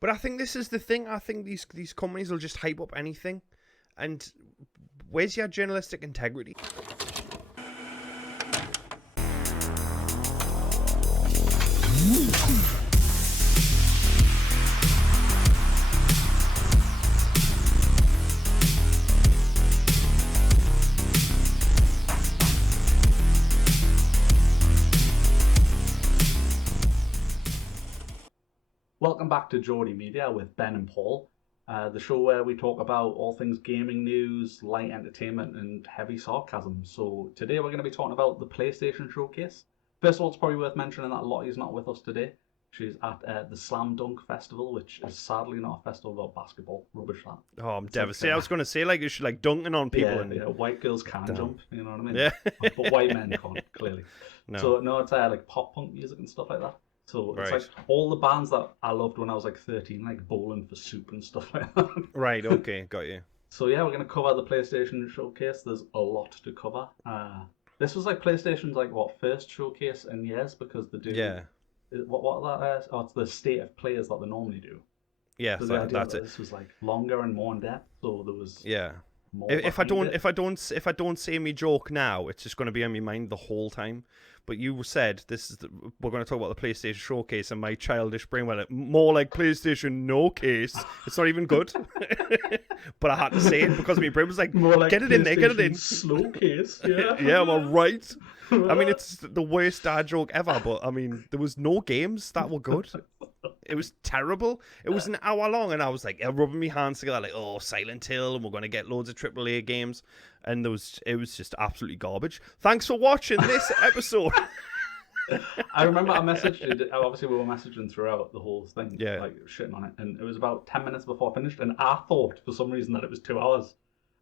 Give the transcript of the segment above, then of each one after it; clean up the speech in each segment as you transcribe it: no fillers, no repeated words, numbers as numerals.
But I think this is the thing. I think these companies will just hype up anything. And where's your journalistic integrity? Welcome back to Geordie Media with Ben and Paul, the show where we talk about all things gaming news, light entertainment, and heavy sarcasm. So today we're going to be talking about the PlayStation Showcase. First of all, it's probably worth mentioning that Lottie's not with us today. She's at the Slam Dunk Festival, which is sadly not a festival about basketball. Rubbish that. Oh, I'm devastated. I was going to say, like, you should like dunking on people. Yeah, white girls can jump, you know what I mean? Yeah. But white men can't, clearly. No. So, no, it's like pop punk music and stuff like that. So it's like all the bands that I loved when I was like 13, like Bowling for Soup and stuff like that. Right, okay, got you. So yeah, we're going to cover the PlayStation Showcase. There's a lot to cover. This was like PlayStation's like first showcase in years because they do. Yeah. What that is? Oh, it's the state of players that they normally do. Yeah, so that's it. This was like longer and more in depth, so there was. Yeah. More If I don't say me joke now, it's just going to be on my mind the whole time. But you said we're going to talk about the PlayStation Showcase, and my childish brain went more like PlayStation No Case. It's not even good. But I had to say it because my brain was like, get it in there, get it in. Slow case, yeah. Yeah, well, right. I mean, it's the worst dad joke ever, but I mean, there was no games that were good. It was terrible. It was an hour long, and I was like rubbing my hands together, like, oh, Silent Hill, and we're going to get loads of AAA games. And it was just absolutely garbage. Thanks for watching this episode. I remember I messaged you. Obviously, we were messaging throughout the whole thing, yeah, like shitting on it. And it was about 10 minutes before I finished, and I thought for some reason that it was 2 hours.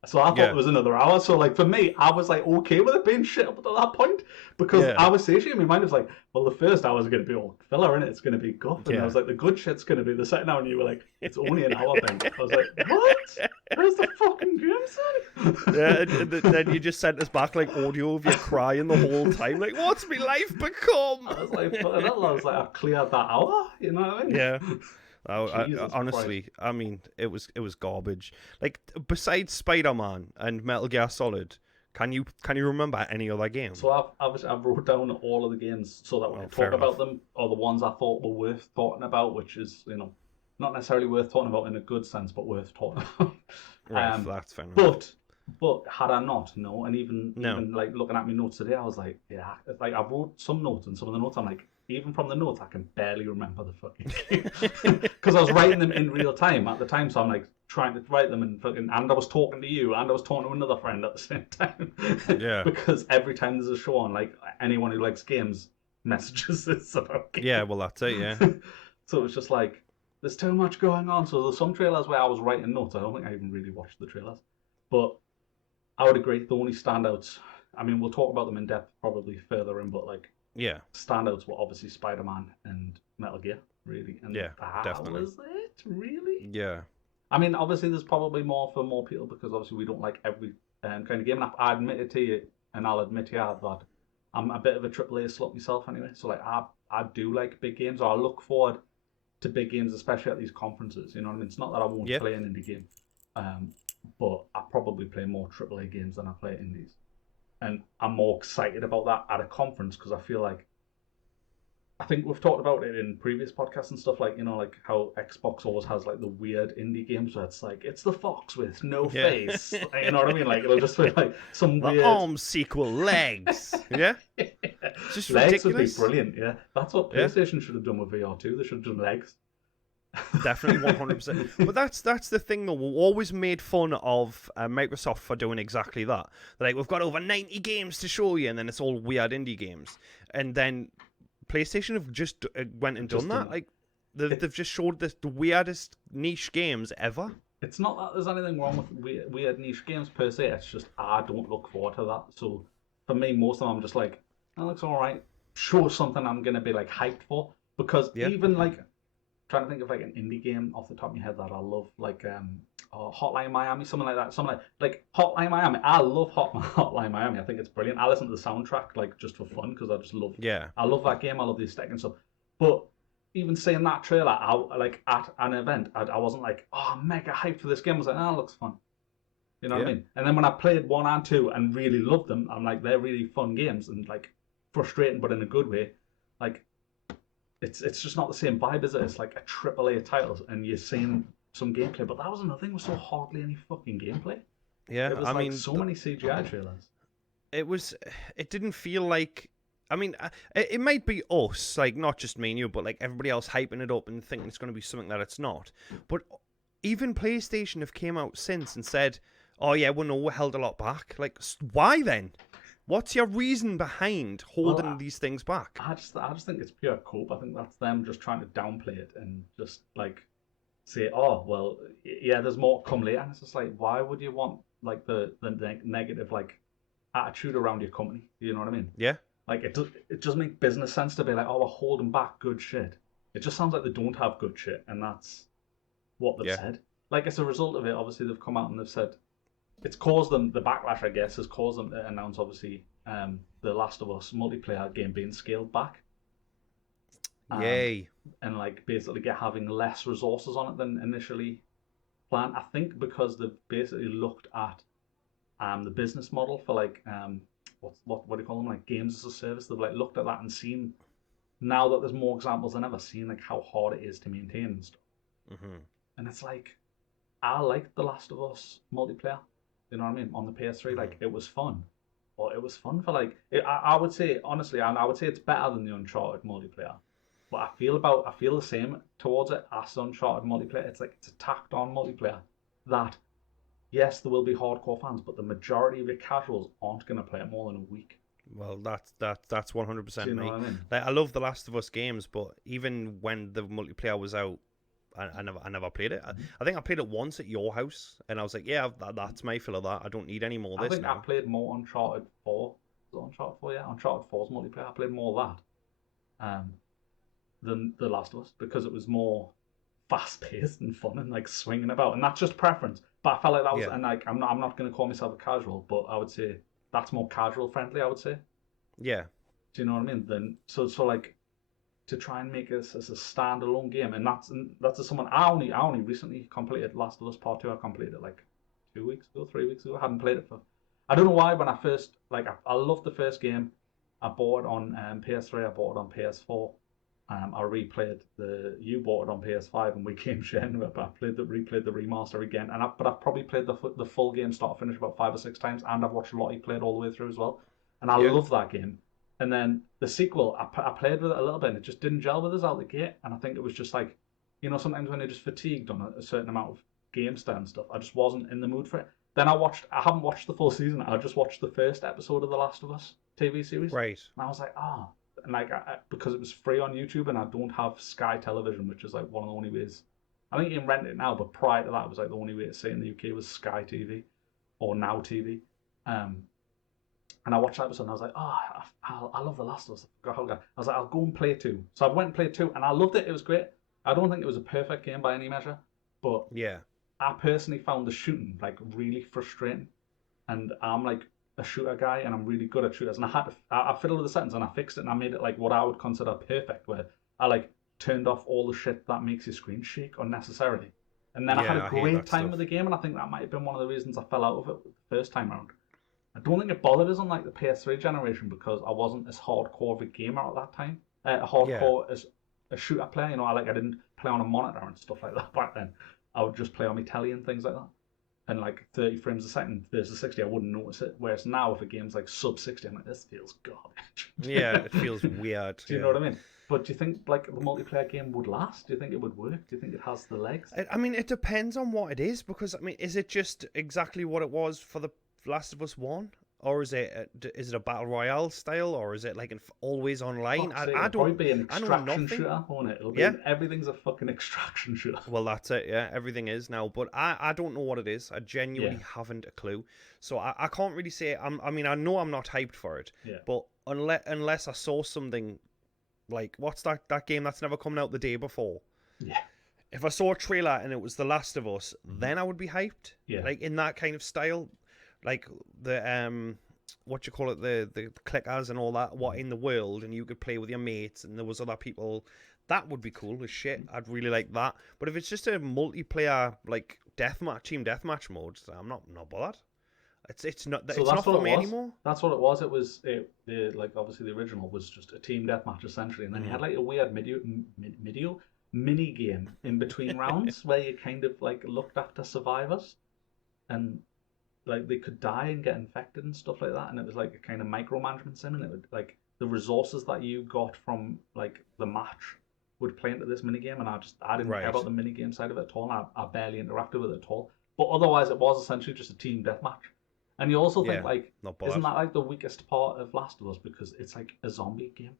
So I thought it was another hour. So like for me, I was like okay with it being shit up to that point because I was saying in my mind, it was like, well, the first hour is going to be all filler, and it's going to be guff. And I was like, the good shit's going to be the second hour, and you were like, it's only an hour, Ben. I was like, what? Where's the fucking game, son? Yeah, and then you just sent us back like audio of you crying the whole time, like, what's my life become? I was like, I've cleared that hour. You know what I mean? Yeah. Honestly, Christ. I mean, it was garbage. Like, besides Spider-Man and Metal Gear Solid, can you remember any other game? So I've wrote down all of the games so that we can talk about them, or the ones I thought were worth talking about, which is not necessarily worth talking about in a good sense, but worth talking about. Right, that's fair enough. But had I not, and even like looking at my notes today, I was like, yeah, like I wrote some notes, and some of the notes I'm like, even from the notes, I can barely remember the fucking game because I was writing them in real time at the time. So I'm like trying to write them and I was talking to you, and I was talking to another friend at the same time. Yeah. Because every time there's a show on, like anyone who likes games messages us about games. Yeah, well that's it. Yeah. So it's just like there's too much going on. So there's some trailers where I was writing notes. I don't think I even really watched the trailers, but I would agree the only standouts. I mean, we'll talk about them in depth probably further in, but like. Yeah. Standouts were obviously Spider-Man and Metal Gear, really. And that definitely. Was it, really? Yeah. I mean, obviously there's probably more for more people because obviously we don't like every kind of game. And I admitted to you, and I'll admit to you that I'm a bit of a AAA slut myself anyway. So like I do like big games, or I look forward to big games, especially at these conferences. You know what I mean? It's not that I won't play an indie game, but I probably play more AAA games than I play indies. And I'm more excited about that at a conference because I think we've talked about it in previous podcasts and stuff, like like how Xbox always has like the weird indie games where it's like it's the fox with no face, you know what I mean? Like it'll just be like some weird arms sequel legs, yeah. Just legs ridiculous. Would be brilliant, yeah. That's what PlayStation should have done with VR too. They should have done legs. Definitely 100%. But that's the thing though. We've always made fun of Microsoft for doing exactly that. They're like, we've got over 90 games to show you, and then it's all weird indie games. And then PlayStation have just went and done that. Like they've just showed the weirdest niche games ever. It's not that there's anything wrong with weird niche games per se. It's just I don't look forward to that. So for me, most of them I'm just like, that looks all right. Show something I'm gonna be like hyped for, because even like. Trying to think of like an indie game off the top of my head that I love, like Hotline Miami, something like that. Something like Hotline Miami. I love Hotline Miami. I think it's brilliant. I listen to the soundtrack like just for fun because I just love. Yeah. I love that game. I love the aesthetic and stuff. But even seeing that trailer, like at an event, I wasn't like, oh, I'm mega hyped for this game. I was like, oh, it looks fun. You know what I Yeah. mean? And then when I played 1 and 2 and really loved them, I'm like, they're really fun games and like frustrating, but in a good way. Like, it's just not the same vibe as it is like a AAA title, and you're seeing some gameplay. But that was another thing, was so hardly any fucking gameplay. Yeah, It was I like mean, so many CGI trailers. it didn't feel like. I mean, it might be us, like not just me and you, but like everybody else hyping it up and thinking it's going to be something that it's not. But even PlayStation have came out since and said, "Oh yeah, well no, we held a lot back." Like, why then? What's your reason behind holding Well, these things back? I just think it's pure cope. I think that's them just trying to downplay it and just like say, oh well, yeah, there's more to come later. And it's just like, why would you want like the negative like attitude around your company? You know what I mean? Yeah, Like it doesn't make business sense to be like, oh, we're holding back good shit. It just sounds like they don't have good shit, and that's what they've yeah, said. Like as a result of it, obviously they've come out and they've said it's caused them the backlash. I guess has caused them to announce obviously the Last of Us multiplayer game being scaled back. Um, yay, and like basically get having less resources on it than initially planned. I think because they've basically looked at the business model for like what do you call them, like games as a service. They've like looked at that and seen, now that there's more examples than ever, seen like how hard it is to maintain and stuff. hmm And it's like, I liked The Last of Us multiplayer. You know what I mean? On the PS3, hmm like it was fun. But it was fun for like I would say honestly, and I would say it's better than the Uncharted multiplayer. But I feel the same towards it as the Uncharted multiplayer. It's like it's a tacked on multiplayer that yes, there will be hardcore fans, but the majority of your casuals aren't going to play it more than a week. Well, that's Do 100% you know me. what I mean? Like, I love the Last of Us games, but even when the multiplayer was out, I never played it. I think I played it once at your house, and I was like, yeah, that's my fill of that. I don't need any more of I this think I now. played more Uncharted 4. Was it Uncharted 4? Yeah, Uncharted 4's multiplayer. I played more of that than The Last of Us because it was more fast paced and fun and like swinging about. And that's just preference. But I felt like that was, Yeah, and like I'm not going to call myself a casual, but I would say that's more casual friendly, I would say. yeah, Do you know what I mean? Then so like to try and make this as a standalone game, and that's as someone I only recently completed Last of Us Part Two. I completed it like 2 weeks ago, 3 weeks ago. I hadn't played it for. I don't know why. When I first like, I loved the first game. I bought it on PS3. I bought it on PS4. I replayed you bought it on PS5, and we came sharing. But I replayed the remaster again, but I've probably played the full game start to finish about 5 or 6 times, and I've watched Lottie play it all the way through as well. And I yeah. love that game. And then the sequel, I played with it a little bit, and it just didn't gel with us out the gate. And I think it was just like, sometimes when you're just fatigued on a certain amount of game style and stuff, I just wasn't in the mood for it. Then I haven't watched the full season. I just watched the first episode of The Last of Us TV series, Right. and I was like, oh, and like because it was free on YouTube, and I don't have Sky Television, which is like one of the only ways. I think you can rent it now, but prior to that, it was like the only way to see it in the UK was Sky TV or Now TV. Um, and I watched that episode and I was like, oh, I love The Last of Us. I was like, I'll go and play two. So I went and played two, and I loved it. It was great. I don't think it was a perfect game by any measure, but Yeah. I personally found the shooting like really frustrating. And I'm like a shooter guy, and I'm really good at shooters. And I fiddled with the settings and I fixed it, and I made it like what I would consider perfect, where I like turned off all the shit that makes your screen shake unnecessarily. And then I had Yeah, a I hate great that time stuff. with the game, and I think that might have been one of the reasons I fell out of it the first time around. I don't think it bothered us on like the PS3 generation because I wasn't as hardcore of a gamer at that time. Yeah. Hardcore as a shooter player, I didn't play on a monitor and stuff like that back then. I would just play on my telly and things like that. And like 30 frames a second versus 60, I wouldn't notice it. Whereas now, if a game's like sub 60, I'm like, this feels garbage. Yeah, it feels weird. Do you know Yeah. what I mean? But do you think like the multiplayer game would last? Do you think it would work? Do you think it has the legs? I mean, it depends on what it is because I mean, is it just exactly what it was for the Last of Us One, or is it a battle royale style, or is it like an always online? Fuck's sake, I it'll probably don't be an I know extraction nothing. shooter, won't it? Yeah. Everything's a fucking extraction shooter. Well, that's it. Yeah, everything is now, but I don't know what it is. I genuinely Yeah. haven't a clue. So I can't really say. I mean, I know I'm not hyped for it. Yeah. But unless I saw something like what's that game that's never coming out the day before. Yeah. If I saw a trailer and it was The Last of Us, then I would be hyped. Yeah. Like in that kind of style, like the what you call it, the clickers and all that. What in the world, and you could play with your mates, and there was other people That would be cool as shit. I'd really like that. But if it's just a multiplayer like team deathmatch mode, I'm not bothered. It's not So it's that's not what for it me was. anymore. That's what it was. It was like obviously the original was just a team deathmatch essentially, and then you had like a weird mini game in between rounds where you kind of like looked after survivors, and like they could die and get infected and stuff like that, and it was like a kind of micromanagement sim, and it would like the resources that you got from like the match would play into this mini game, and I didn't care Right. about the mini game side of it at all. And I barely interacted with it at all. But otherwise, it was essentially just a team deathmatch. And you also think Yeah. like, Not isn't bothered. that like the weakest part of Last of Us because it's like a zombie game?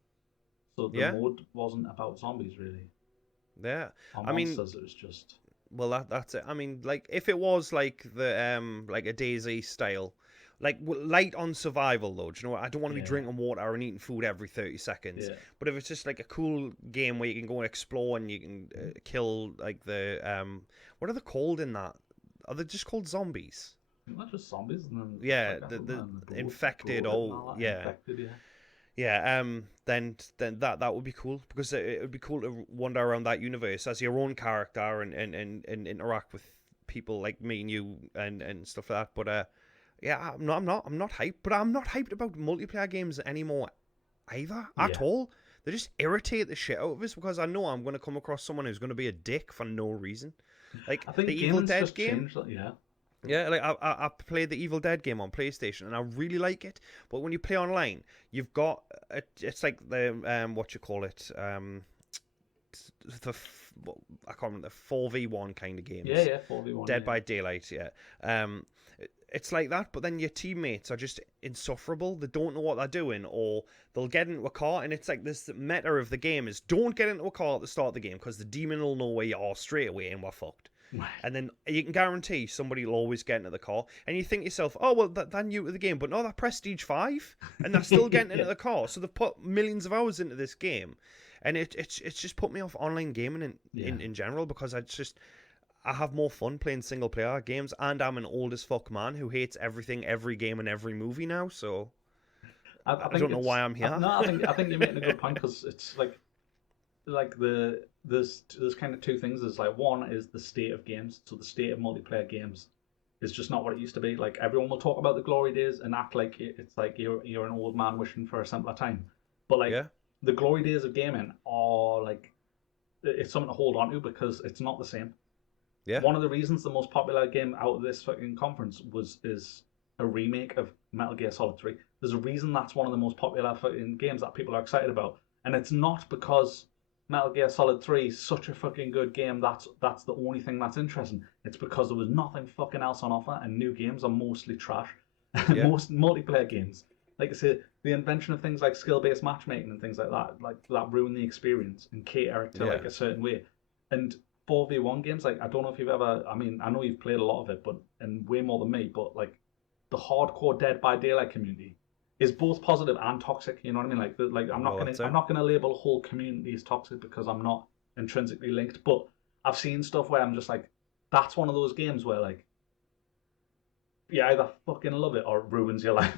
So the Yeah. mode wasn't about zombies really Yeah. or I mean, monsters. It was just well that's it. I mean, like if it was like the like a DayZ style, like light on survival though. Do you know what? I don't want to be yeah, drinking water and eating food every 30 seconds. yeah. But if it's just like a cool game where you can go and explore and you can kill like the what are they called in that? Are they just called zombies? Not just zombies, and then it's Yeah, like that, the and the infected bloated and or all that. yeah. Infected, yeah. Yeah, then that would be cool because it would be cool to wander around that universe as your own character and interact with people like me and you and stuff like that. But yeah, I'm not hyped. But I'm not hyped about multiplayer games anymore either at Yeah. all. They just irritate the shit out of us because I know I'm going to come across someone who's going to be a dick for no reason. Like I the think Evil gaming's Dead just game. changed. Like, yeah. Yeah, like I played the Evil Dead game on PlayStation and I really like it. But when you play online, you've got it's like the what you call it the I can't remember the 4v1 kind of Yeah, games. yeah. 4v1. Dead Yeah. by Daylight, yeah. It's like that, but then your teammates are just insufferable. They don't know what they're doing, or they'll get into a car, and it's like this meta of the game is don't get into a car at the start of the game because the demon will know where you are straight away, and we're fucked. And then you can guarantee somebody will always get into the car. And you think to yourself, oh, well, they're new to the game. But no, they're Prestige 5. And they're still getting into Yeah. the car. So they've put millions of hours into this game. And it's just put me off online gaming Yeah. in general because I have more fun playing single player games. And I'm an old as fuck man who hates everything, every game, and every movie now. So I I think don't know it's why I'm here. no. I think you're making a good point because it's like there's kind of two things. There's like one is the state of games. So the state of multiplayer games is just not what it used to be. Like everyone will talk about the glory days and act like it's like you're an old man wishing for a simpler time. But like Yeah. the glory days of gaming are like it's something to hold on to because it's not the same. Yeah. One of the reasons the most popular game out of this fucking conference is a remake of Metal Gear Solid 3. There's a reason that's one of the most popular fucking games that people are excited about. And it's not because Metal Gear Solid 3 is such a fucking good game that's the only thing that's interesting. It's because there was nothing fucking else on offer and new games are mostly trash. Yeah. Most multiplayer games. Like I say, the invention of things like skill-based matchmaking and things like that ruin the experience and cater it to Yeah. like a certain way. And 4v1 games, like I don't know if you've ever I mean, I know you've played a lot of it, but and way more than me, but like the hardcore Dead by Daylight community is both positive and toxic. You know what I mean? Like Well, that's I'm it. not gonna label a whole community as toxic because I'm not intrinsically linked. But I've seen stuff where I'm just like, that's one of those games where like you either fucking love it or it ruins your life.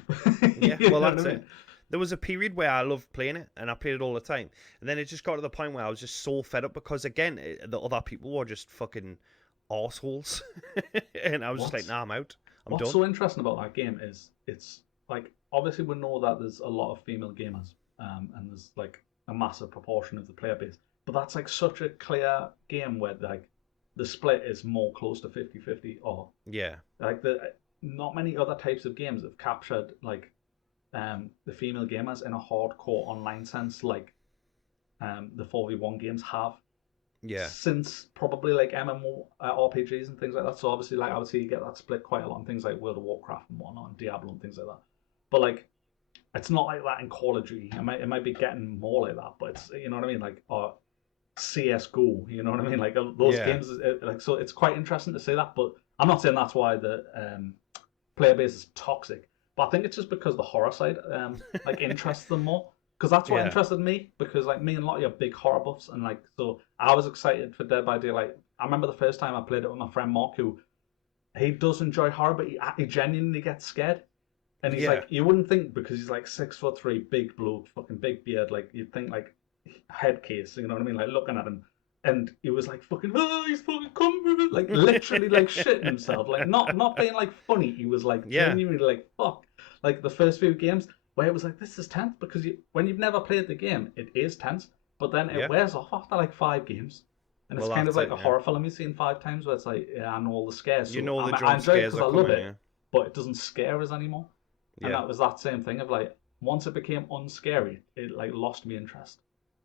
Yeah, You well, know that's what I it. mean? There was a period where I loved playing it, and I played it all the time. And then it just got to the point where I was just so fed up because, again, the other people were just fucking arseholes. And I was just like, What's nah, I'm out. I'm What's done. so interesting about that game is it's like obviously we know that there's a lot of female gamers, and there's like a massive proportion of the player base, but that's like such a clear game where like the split is more close to 50-50 or Yeah, like the not many other types of games have captured like the female gamers in a hardcore online sense like the 4v1 games have yeah, since probably like MMO RPGs and things like that. So obviously, like I would say, you get that split quite a lot in things like World of Warcraft and whatnot, and Diablo and things like that. But like, it's not like that in Call of Duty. It might be getting more like that, but it's you know what I mean, like or CS:GO. You know what I mean, like those yeah, games. Like so, it's quite interesting to say that. But I'm not saying that's why the player base is toxic. But I think it's just because the horror side like interests them more. Because that's what yeah, interested me. Because like me and Lottie are big horror buffs, and like so I was excited for Dead by Daylight. I remember the first time I played it with my friend Mark, who he does enjoy horror, but he genuinely gets scared. And he's yeah, like, you wouldn't think because he's like 6'3", big bloke, fucking big beard. Like you'd think like head case, you know what I mean? Like looking at him, and he was like fucking, oh, he's fucking coming, like literally like shitting himself, like not being like funny. He was like Yeah, genuinely like fuck. Like the first few games where it was like this is tense because when you've never played the game, it is tense, but then it yeah. wears off after like 5 games. And it's Well, kind of that's like it. a Yeah, horror film you've seen 5 times where it's like, yeah, I know all the scares. you So know the I jump enjoy it scares because are I love coming. it, Yeah, but it doesn't scare us anymore. And yeah. that was that same thing of like, once it became unscary, it like lost me interest.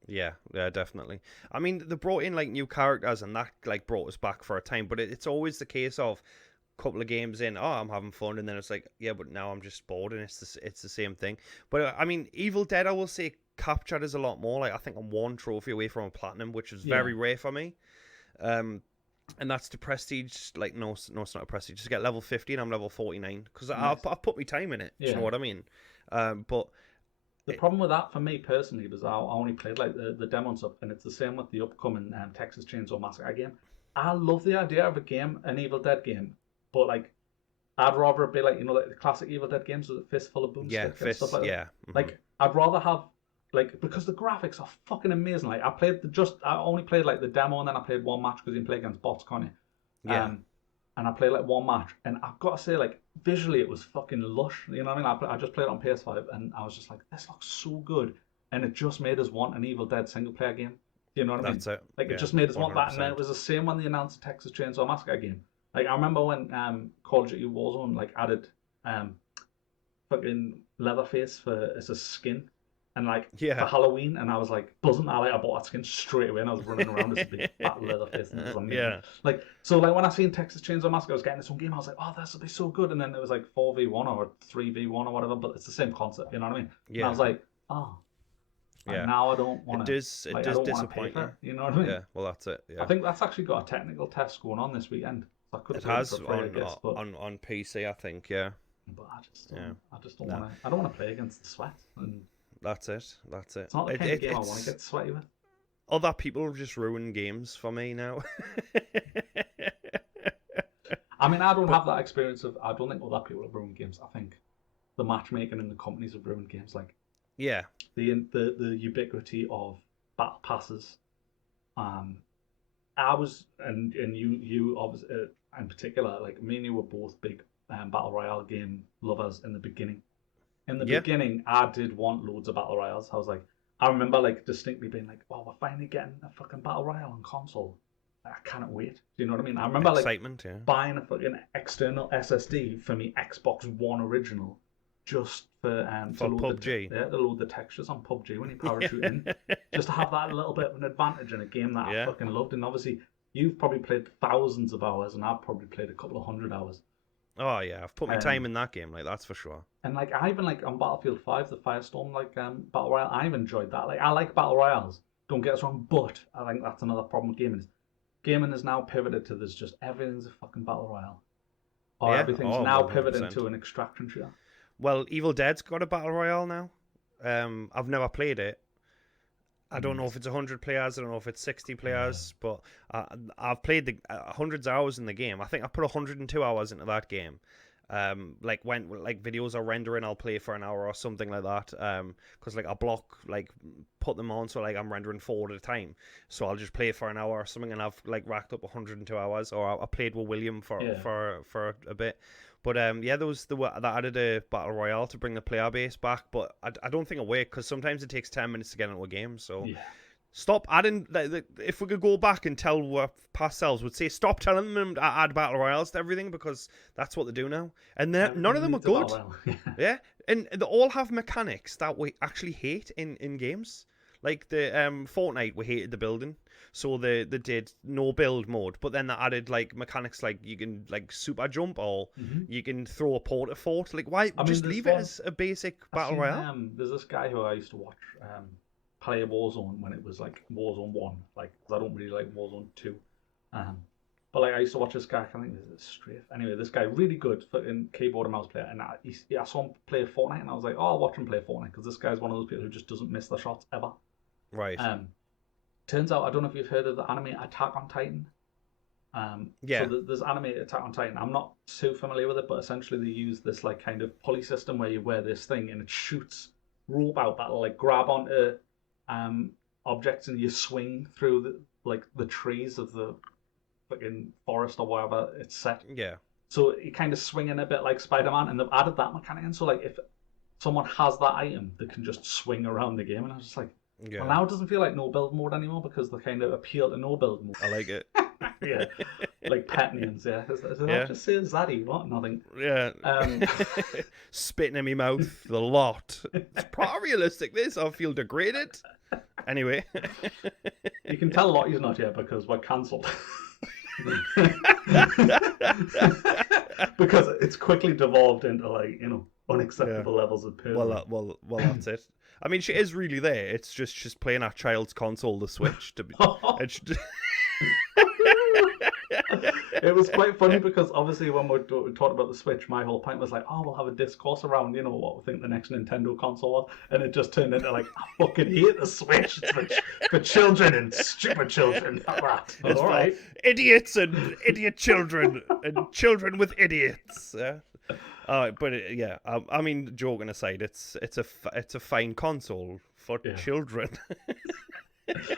Yeah, yeah, definitely. I mean, they brought in like new characters, and that like brought us back for a time. But it's always the case of a couple of games in, oh, I'm having fun, and then it's like, yeah, but now I'm just bored, and it's the same thing. But I mean, Evil Dead, I will say, captured us a lot more. Like I think I'm one trophy away from a platinum, which is Yeah. very rare for me. Um, and that's to prestige. Like no, no, it's not a prestige. Just to get level 50, and I'm level 49 because Nice. I put my time in it. Do you Yeah. know what I mean? But The problem with that for me personally was I only played like the demo and stuff, and it's the same with the upcoming Texas Chainsaw Massacre game. I love the idea of a game, an Evil Dead game, but like I'd rather it be like, you know, like the classic Evil Dead games with a fistful of yeah, boomstick and stuff fists. like that. Yeah, Like I'd rather have like, because the graphics are fucking amazing. Like I only played like the demo, and then I played one match because you can play against bots, can't you? yeah. And I played like one match, and I've got to say, like visually, it was fucking lush. You know what I mean? I just played it on PS5, and I was just like, this looks so good, and it just made us want an Evil Dead single player game. You know what I mean? That's it. Like Yeah, it just made us want that, and then 100%. it was the same when they announced the Texas Chainsaw Massacre game. Like I remember when Call of Duty Warzone like added fucking Leatherface as a skin, and like for Yeah. Halloween, and I was like buzzing. I bought that skin straight away, and I was running around as a big fat Leatherface, and it was amazing. Yeah. Like so, like when I seen Texas Chainsaw Massacre, I was getting this one game. I was like, oh, this will be so good. And then it was like 4v1 or 3v1 or whatever, but it's the same concept. You know what I mean? And I Yeah. was like, oh, like Yeah. now I don't want to. It Like I does don't want to pay disappoint for you. it. You know what I mean? Yeah. Well, that's it. I Yeah. think that's actually got a technical test going on this weekend. So I could It play it has for free, I guess, but on PC, I think. Yeah. I just don't No. want to. I don't want to play against the sweat, and That's it. That's it. it's not the kind of game I want to get sweaty with. Other people just ruin games for me now. I mean, I don't have that experience of. I don't think other people have ruined games. I think the matchmaking in the companies have ruined games. Like Yeah. the ubiquity of battle passes. I was and you obviously in particular, like me and you were both big battle royale game lovers in the beginning. In the Yeah. beginning, I did want loads of battle royales. I was like, I remember like distinctly being like, "Oh, we're finally getting a fucking battle royale on console. I cannot wait." Do you know what I mean? I remember like Excitement. Yeah. buying a fucking external SSD for me Xbox One original just for For to load PUBG. to load the textures on PUBG when you parachute in, just to have that little bit of an advantage in a game that I fucking loved. And obviously, you've probably played thousands of hours, and I've probably played a couple of 100 hours. Oh yeah, I've put my time in that game. Like that's for sure. And like I even like on Battlefield 5, the Firestorm like battle royale, I've enjoyed that. Like I like battle royales. Don't get us wrong, but I think that's another problem with gaming. Gaming is now pivoted to there's just everything's a fucking battle royale, or everything's now 100%. pivoted to an extraction shooter. Well, Evil Dead's got a battle royale now. I've never played it. I don't know if it's 100 players. I don't know if it's 60 players. But I've played the hundreds of hours in the game. I think I put 102 hours into that game. Like when like videos are rendering, I'll play for an hour or something like that. Because like I block like put them on, so like I'm rendering 4 at a time. So I'll just play for an hour or something, and I've like racked up 102 hours. Or I played with William for a bit. But yeah, that added a battle royale to bring the player base back. But I don't think it'll work because sometimes it takes 10 minutes to get into a game. So stop adding. If we could go back and tell what past selves would say, stop telling them to add battle royales to everything because that's what they do now. And none of them are good. Yeah, and they all have mechanics that we actually hate in games. Like the Fortnite, we hated the building, so they did no build mode. But then they added like mechanics like you can like super jump or you can throw a porta fort. Like why just leave it as a basic battle royale? There's this guy who I used to watch play Warzone when it was like Warzone 1. Like 'cause I don't really like Warzone 2. But like I used to watch this guy. I think it's Strafe. Anyway, this guy really good fucking keyboard and mouse player, and I saw him play Fortnite, and I was like, oh, I'll watch him play Fortnite because this guy's one of those people who just doesn't miss the shots ever. Right. Turns out I don't know if you've heard of the anime Attack on Titan. Yeah. So there's anime Attack on Titan. I'm not too familiar with it, but essentially they use this like kind of pulley system where you wear this thing and it shoots rope out that'll like grab onto objects and you swing through the trees of the fucking forest or wherever it's set. Yeah. So you kind of swinging a bit like Spider-Man, and they've added that mechanic in. So like if someone has that item, they can just swing around the game, and I was just like, Yeah. well, now it doesn't feel like no build mode anymore because they kind of appeal to no build mode. I like it. Yeah, like pet names. Yeah, I just say Zaddy? What? Nothing. Yeah. Spitting in my mouth, the lot. It's pretty realistic. This I feel degraded. Anyway, you can tell Lottie's not here because we're cancelled. Because it's quickly devolved into unacceptable levels of pain. Well, that's it. I mean, she is really there. It's just she's playing our child's console, the Switch. It was quite funny because obviously when we talked about the Switch, my whole point was like, oh, we'll have a discourse around, what we think the next Nintendo console was, and it just turned into like, I fucking hate the Switch. It's for children and stupid children. It's all right. Idiots and idiot children and children with idiots. Yeah. I mean, joking aside, it's a fine console for children.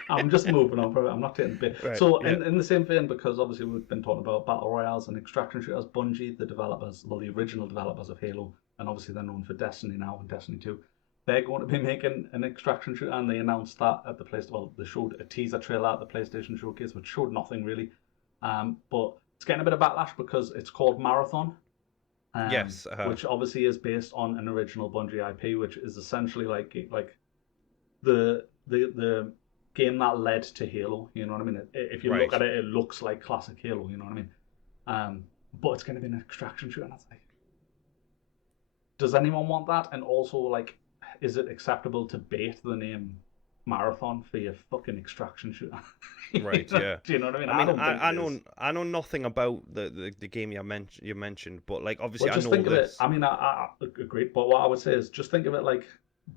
I'm just moving on from it. I'm not taking the bit. Right, so in the same vein, because obviously we've been talking about battle royales and extraction shooters, Bungie, the original developers of Halo, and obviously they're known for Destiny now and Destiny 2, they're going to be making an extraction shooter, and they announced that at the PlayStation. Well, they showed a teaser trailer at the PlayStation Showcase, which showed nothing really. But it's getting a bit of backlash because it's called Marathon. Yes, which obviously is based on an original Bungie IP, which is essentially like the game that led to Halo. You know what I mean? If you look at it, it looks like classic Halo. You know what I mean? But it's going to be an extraction shooter, and that's like, does anyone want that? And also, like, is it acceptable to bait the name Marathon for your fucking extraction shooter? Right. Yeah. Do you know what I mean? I know nothing about the game you mentioned, but like obviously just I know think this. Of it. I mean, I agree, but what I would say is just think of it like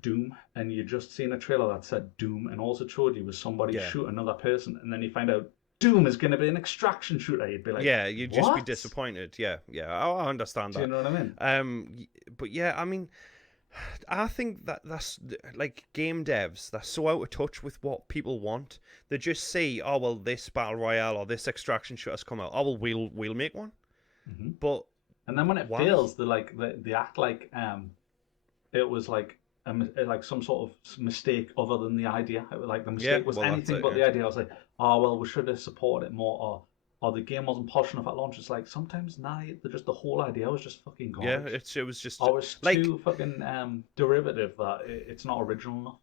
Doom, and you just seen a trailer that said Doom, and all it showed you was somebody shoot another person, and then you find out Doom is going to be an extraction shooter. You'd be like, you'd just be disappointed. Yeah, I understand that. Do you know what I mean? But yeah, I mean, I think that's like game devs. They're so out of touch with what people want. They just say, "Oh well, this battle royale or this extraction shooter's come out. Oh well, we'll make one." Mm-hmm. But and then when it fails, they act like it was like some sort of mistake other than the idea. Like the mistake was anything but the idea. I was like, oh well, we should have supported it more, or the game wasn't polished enough at launch. It's like sometimes the whole idea was just fucking garbage. Yeah, it was just like too fucking derivative that it's not original enough.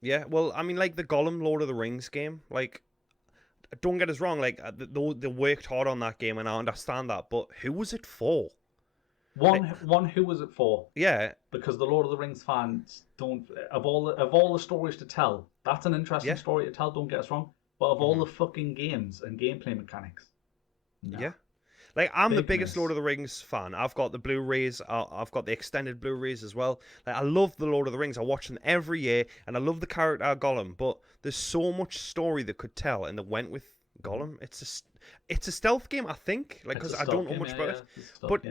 Yeah, well, I mean, like the Gollum Lord of the Rings game, like, don't get us wrong, like they worked hard on that game, and I understand that, but who was it for? Who was it for? Yeah, because the Lord of the Rings fans don't of all the stories to tell. That's an interesting story to tell. Don't get us wrong, but of all the fucking games and gameplay mechanics, like I'm the biggest Lord of the Rings fan. I've got the Blu-rays. I've got the extended Blu-rays as well. Like I love the Lord of the Rings. I watch them every year, and I love the character Gollum. But there's so much story they could tell, and they went with Gollum. It's a stealth game, I think. Like because I don't know much about it, but.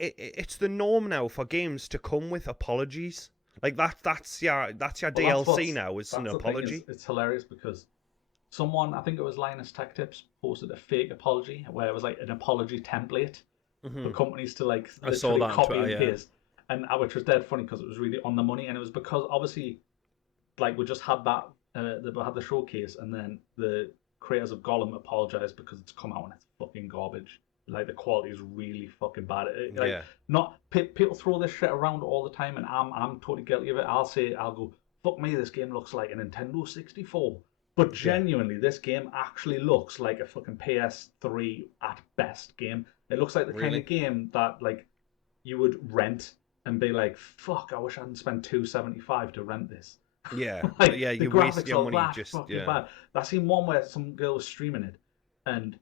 It's the norm now for games to come with apologies. Like that's your DLC now. Is an apology. It's hilarious because someone, I think it was Linus Tech Tips, posted a fake apology where it was like an apology template for companies to like literally copy and paste, and which was dead funny because it was really on the money, and it was because obviously, like we just had that they had the showcase, and then the creators of Gollum apologized because it's come out and it's fucking garbage. Like the quality is really fucking bad. People throw this shit around all the time, and I'm totally guilty of it. I'll go, fuck me, this game looks like a Nintendo 64. But genuinely, this game actually looks like a fucking PS3 at best game. It looks like the kind of game that like you would rent and be like, fuck, I wish I hadn't spent $275 to rent this. Yeah, like, you waste your money just bad. I seen one where some girl was streaming it, and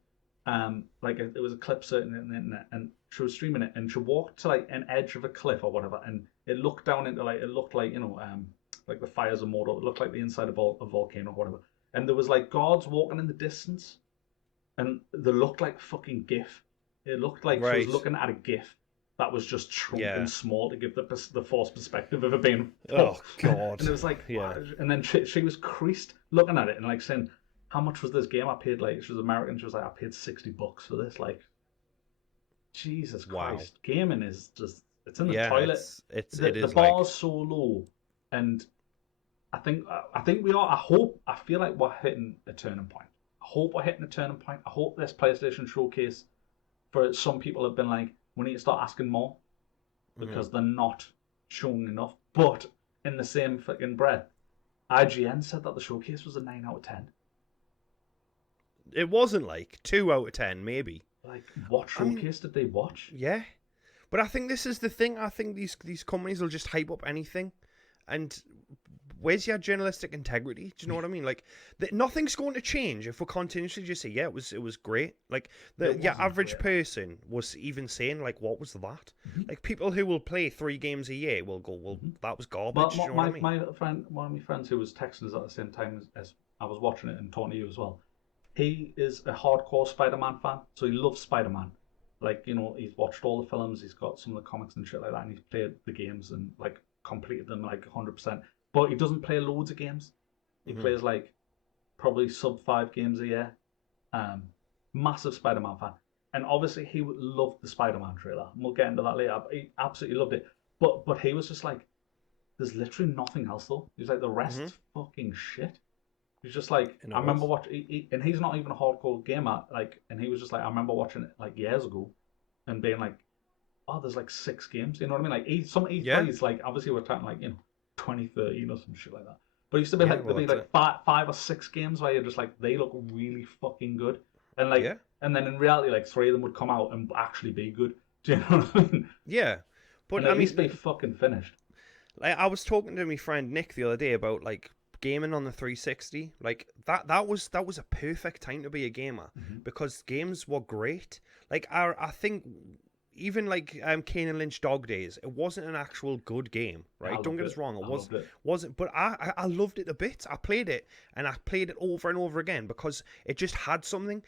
like it was a clip certain on the internet, and she was streaming it, and she walked to like an edge of a cliff or whatever, and it looked down into like, it looked like, like the fires of Mordor. It looked like the inside of a volcano or whatever, and there was like guards walking in the distance, and they looked like fucking GIF. It looked like she was looking at a GIF that was just shrunk Yeah. and small to give the false perspective of it being Oh full. God. And it was like, Yeah. and then she was creased looking at it and like saying, how much was this game? I paid, like, she was American, she was like, I paid $60 for this. Like, Jesus Wow. Christ, gaming is just, it's in the Yeah. toilet. It The is bar's like. so low, and I think we are. I feel like we're hitting a turning point. I hope we're hitting a turning point. I hope this PlayStation showcase, for some people, have been like, we need to start asking more because they're not showing enough. But in the same fucking breath, IGN said that the showcase was a 9 out of 10. It wasn't like 2 out of 10, maybe. Like, what showcase did they watch? Yeah, but I think this is the thing. I think these companies will just hype up anything, and where's your journalistic integrity? Do you know what I mean? Like, nothing's going to change if we continuously just say, yeah, it was great. Like, your average person was even saying, like, what was that? Like, people who will play 3 games a year will go, well, that was garbage. Do you know what I mean? One of my friends who was texting us at the same time as I was watching it and talking to you as well, he is a hardcore Spider-Man fan, so he loves Spider-Man. Like, you know, he's watched all the films, he's got some of the comics and shit like that, and he's played the games and, like, completed them, like, 100%. But he doesn't play loads of games. He plays, like, probably sub 5 games a year. Massive Spider-Man fan. And obviously he loved the Spider-Man trailer. And we'll get into that later. He absolutely loved it. But he was just like, there's literally nothing else, though. He's like, the rest's fucking shit. He's just like, I remember watching, and he's not even a hardcore gamer, like, and he was just like, I remember watching it, like, years ago and being like, oh, there's, like, 6 games. You know what I mean? Like, he plays, like, obviously we're talking, like, you know, 2013 or some shit like that. But it used to be like, there'd be like 5 or 6 games where you're just like, they look really fucking good. And like, and then in reality, like 3 of them would come out and actually be good. Do you know what I mean? Yeah. But and at least be fucking finished. Like, I was talking to my friend Nick the other day about, like, gaming on the 360. Like, that was a perfect time to be a gamer because games were great. Like, I think even like Kane and Lynch Dog Days, it wasn't an actual good game, right? Don't get us wrong, it wasn't, but I loved it a bit. I played it and I played it over and over again because it just had something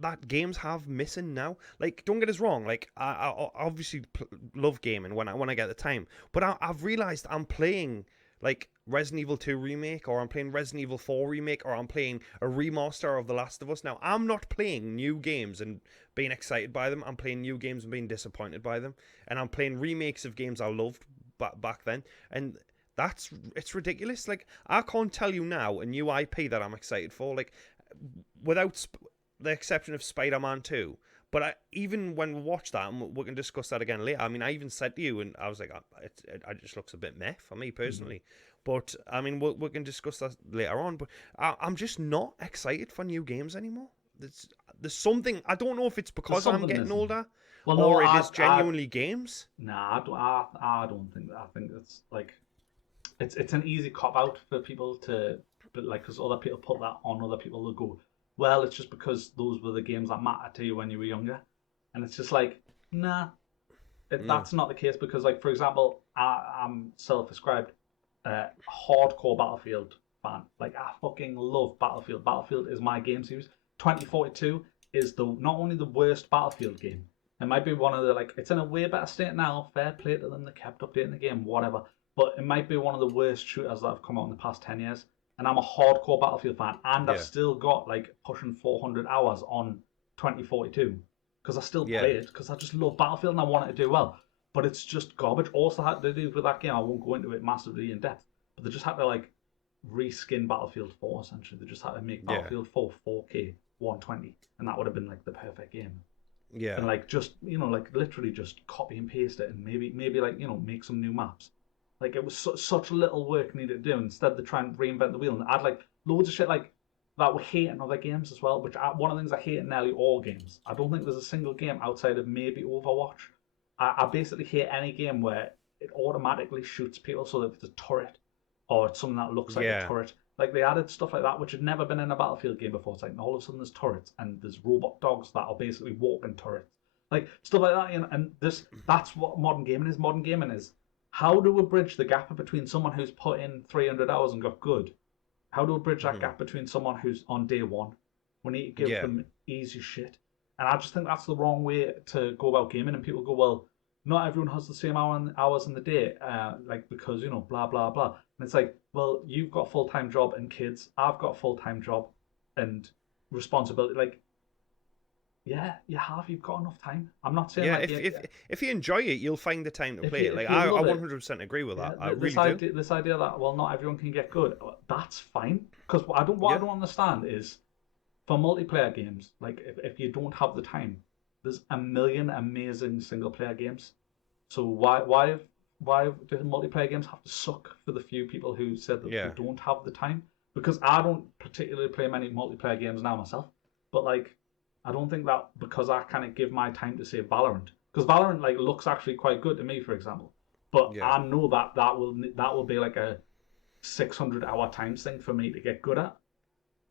that games have missing now. Like, don't get us wrong, like I obviously love gaming when I get the time, but I've realized I'm playing like Resident Evil 2 Remake, or I'm playing Resident Evil 4 Remake, or I'm playing a remaster of The Last of Us. Now, I'm not playing new games and being excited by them. I'm playing new games and being disappointed by them. And I'm playing remakes of games I loved back then. And it's ridiculous. Like, I can't tell you now a new IP that I'm excited for, like, without the exception of Spider-Man 2. But even when we watch that, and we can discuss that again later, I mean, I even said to you, and I was like, it just looks a bit meh for me personally. But, I mean, we can discuss that later on. But I'm just not excited for new games anymore. There's something, I don't know if it's because I'm getting older, or it is genuinely games. Nah, I don't think that. I think it's like, it's an easy cop-out for people to, but like, because other people put that on other people, they'll go, well, it's just because those were the games that mattered to you when you were younger. And it's just like, nah, that's not the case. Because, like, for example, I'm self-described hardcore Battlefield fan. Like, I fucking love Battlefield. Battlefield is my game series. 2042 is not only the worst Battlefield game, it might be one of the, like, it's in a way better state now, fair play to them, they kept updating the game, whatever. But it might be one of the worst shooters that have come out in the past 10 years. And I'm a hardcore Battlefield fan, and I've still got like pushing 400 hours on 2042 because I still play it because I just love Battlefield and I want it to do well. But it's just garbage. Also had to do with that game, I won't go into it massively in depth, but they just had to like reskin Battlefield 4 essentially. They just had to make Battlefield 4 4K 120, and that would have been like the perfect game. Yeah. And like just, you know, like literally just copy and paste it and maybe like, you know, make some new maps. Like, it was such little work needed to do. Instead, they try and reinvent the wheel and add, like, loads of shit, like, that we hate in other games as well, which one of the things I hate in nearly all games. I don't think there's a single game outside of maybe Overwatch. I basically hate any game where it automatically shoots people, so that if it's a turret or it's something that looks like a turret. Like, they added stuff like that, which had never been in a Battlefield game before. It's like, all of a sudden there's turrets, and there's robot dogs that are basically walking turrets. Like, stuff like that, you know, and that's what modern gaming is. Modern gaming is, how do we bridge the gap between someone who's put in 300 hours and got good? How do we bridge that gap between someone who's on day one? We need to give them easy shit. And I just think that's the wrong way to go about gaming. And people go, well, not everyone has the same hours in the day, like because blah blah blah. And it's like, well, you've got a full-time job and kids. I've got a full-time job and responsibility. Like, yeah, you've got enough time. I'm not saying Yeah, like if you enjoy it, you'll find the time to play it. Like I 100% agree with that. I really do. This idea that not everyone can get good, that's fine. Because I don't understand is for multiplayer games, like if you don't have the time, there's a million amazing single player games. So why do multiplayer games have to suck for the few people who said that they don't have the time? Because I don't particularly play many multiplayer games now myself, but like I don't think that because I kind of give my time to say Valorant, because Valorant like looks actually quite good to me, for example, but I know that will be like a 600-hour times thing for me to get good at.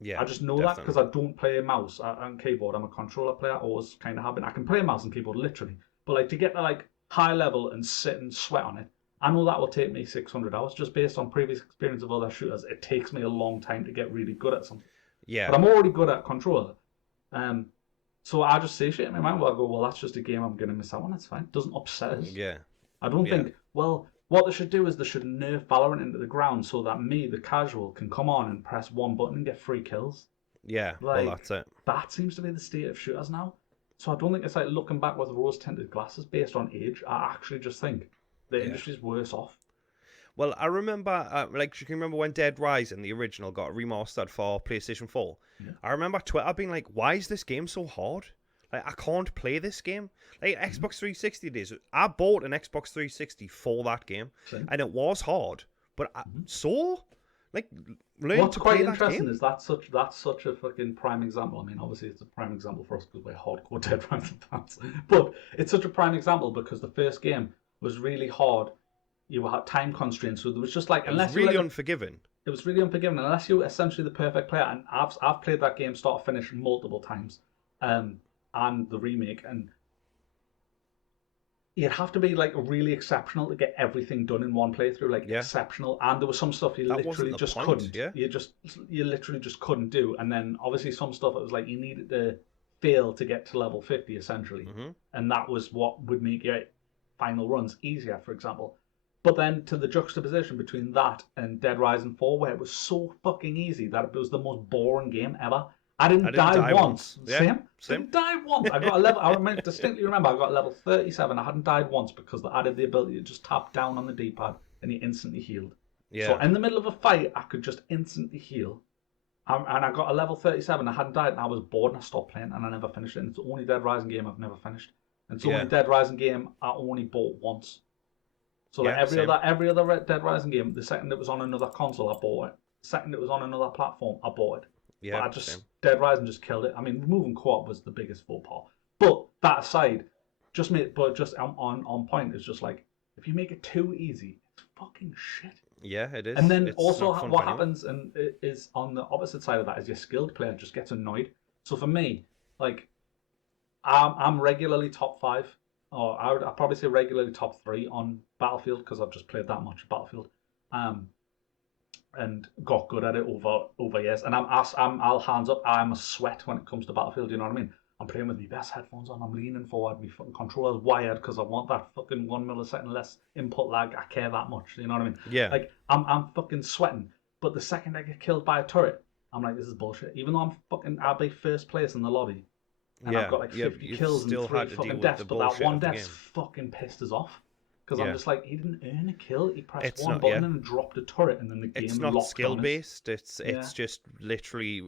Yeah, I just know that because I don't play mouse and keyboard. I'm a controller player. Always kind of have been. I can play mouse and keyboard literally, but like to get to like high level and sit and sweat on it, I know that will take me 600 hours just based on previous experience of other shooters. It takes me a long time to get really good at something. Yeah, but I'm already good at controller. So I just say shit in my mind. Well, I go, well, that's just a game I'm gonna miss out on. It's fine. It doesn't upset us. Yeah, I don't think. Well, what they should do is they should nerf Valorant into the ground so that me, the casual, can come on and press one button and get 3 kills. Yeah, like, well, that's it. That seems to be the state of shooters now. So I don't think it's like looking back with rose-tinted glasses based on age. I actually just think the industry's worse off. Well, I remember, like, you can remember when Dead Rising, the original, got remastered for PlayStation 4. Yeah. I remember Twitter being like, why is this game so hard? Like, I can't play this game. Like, Xbox 360 days, I bought an Xbox 360 for that game, and it was hard. But learn to play that game. What's quite interesting is that's such a fucking prime example. I mean, obviously it's a prime example for us because we're hardcore Dead Rising fans. But it's such a prime example because the first game was really hard. You had time constraints, so there was just like unless it was really unforgiving. It was really unforgiving unless you were essentially the perfect player. And I've played that game start to finish multiple times, and the remake, and you'd have to be like really exceptional to get everything done in one playthrough. Like exceptional, and there was some stuff you literally just couldn't. Yeah? You literally just couldn't do. And then obviously some stuff it was like you needed to fail to get to level 50 essentially, and that was what would make your final runs easier, for example. But then to the juxtaposition between that and Dead Rising 4, where it was so fucking easy that it was the most boring game ever. I didn't die once. Yeah, same. Didn't die once. I got a level. Distinctly remember I got level 37. I hadn't died once because they added the ability to just tap down on the D-pad and you instantly healed. Yeah. So in the middle of a fight, I could just instantly heal. And I got a level 37. I hadn't died and I was bored and I stopped playing and I never finished it. And it's the only Dead Rising game I've never finished. And it's the only Dead Rising game I only bought once. So like every other Dead Rising game, the second it was on another console, I bought it. The second it was on another platform, I bought it. Yeah, but Dead Rising just killed it. I mean, removing co-op was the biggest faux pas. But that aside, just on point is just like if you make it too easy, it's fucking shit. Yeah, it is. And then also what happens and is on the opposite side of that is your skilled player just gets annoyed. So for me, like I'm regularly top 5. Or I'd probably say regularly top 3 on Battlefield because I've just played that much Battlefield, and got good at it over years. And I'll hands up, I'm a sweat when it comes to Battlefield. You know what I mean? I'm playing with my best headphones on. I'm leaning forward. My fucking controller's wired because I want that fucking 1 millisecond less input lag. I care that much. You know what I mean? Yeah. Like I'm fucking sweating. But the second I get killed by a turret, I'm like, this is bullshit. Even though I'll be first place in the lobby. And I've got like 50 kills and 3 fucking deaths, but that one death's fucking pissed us off. Because I'm just like, he didn't earn a kill. He pressed one button and dropped a turret, and then the game locked on. It's not skill based. It's just literally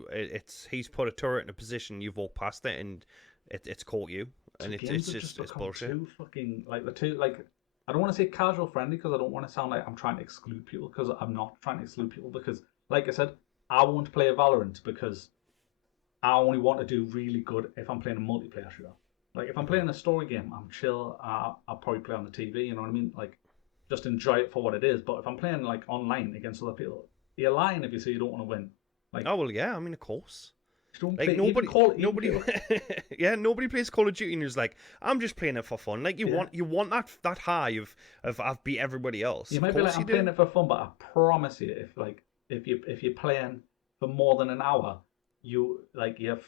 he's put a turret in a position, you've walked past it, and it's caught you, and it's just it's bullshit. Too fucking I don't want to say casual friendly because I don't want to sound like I'm trying to exclude people because I'm not trying to exclude people because, like I said, I won't play a Valorant because I only want to do really good if I'm playing a multiplayer shooter. Like, if I'm playing a story game, I'm chill. I'll probably play on the TV, you know what I mean? Like, just enjoy it for what it is. But if I'm playing, like, online against other people, you're lying if you say you don't want to win. Like, oh, well, yeah, I mean, of course. Like, nobody yeah, nobody plays Call of Duty and is like, I'm just playing it for fun. Like, you want that high of I've beat everybody else. You might be like, I'm playing it for fun, but I promise you, if you're playing for more than an hour, you're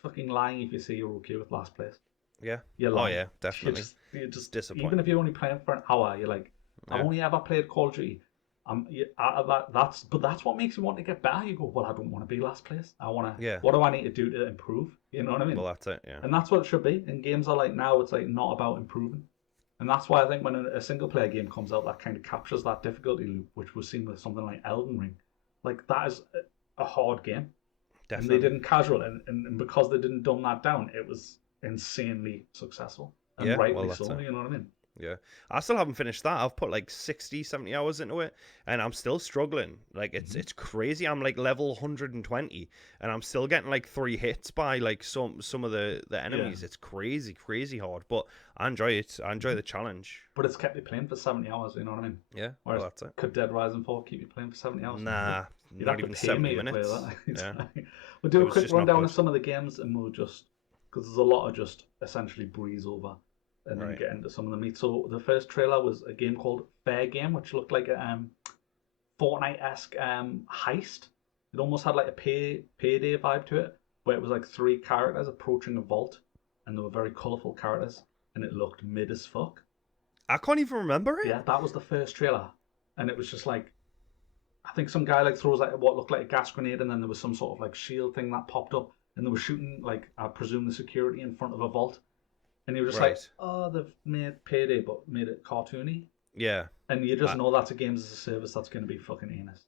fucking lying if you say you're okay with last place. You're Oh lying. yeah, definitely. You're It's just disappointing. even if you're only playing for an hour, you're like, I've Yeah. only ever played Call of Duty. That's what makes you want to get better. You go, well, I don't want to be last place. I want to. Yeah. What do I need to do to improve? You know what I mean? Well, that's it. Yeah. And that's what it should be. And games are like now, it's like not about improving. And that's why I think when a single player game comes out, that kind of captures that difficulty loop, which was seen with something like Elden Ring. Like that is a hard game. Definitely. And they didn't casual it. And because they didn't dumb that down, it was insanely successful. And Yeah, rightly well, so, that's it. you know what I mean? Yeah. I still haven't finished that. I've put like 60, 70 hours into it, and I'm still struggling. Like it's crazy. I'm like level 120, and I'm still getting like 3 hits by like some of the enemies. Yeah. It's crazy hard, but I enjoy it. I enjoy the challenge. But it's kept you playing for 70 hours, you know what I mean? Yeah. Whereas Well, that's it. could Dead Rising 4 keep you playing for 70 hours? Nah, You'd not have even to pay 70 me to minutes. play that. Yeah. We'll do It a was quick just not rundown good. of some of the games, and we'll just, because there's a lot of just essentially breeze over and then Right. get into some of the meat. So the first trailer was a game called Fair Game, which looked like a Fortnite-esque heist. It almost had like a payday vibe to it, where it was like 3 characters approaching a vault, and they were very colourful characters, and it looked mid as fuck. I can't even remember it. Yeah, that was the first trailer, and it was just like, I think some guy like throws like what looked like a gas grenade, and then there was some sort of like shield thing that popped up, and they were shooting like I presume the security in front of a vault, and he was just like, Right. oh, they've made Payday but made it cartoony, Yeah. and you just know that's a games as a service that's going to be fucking heinous.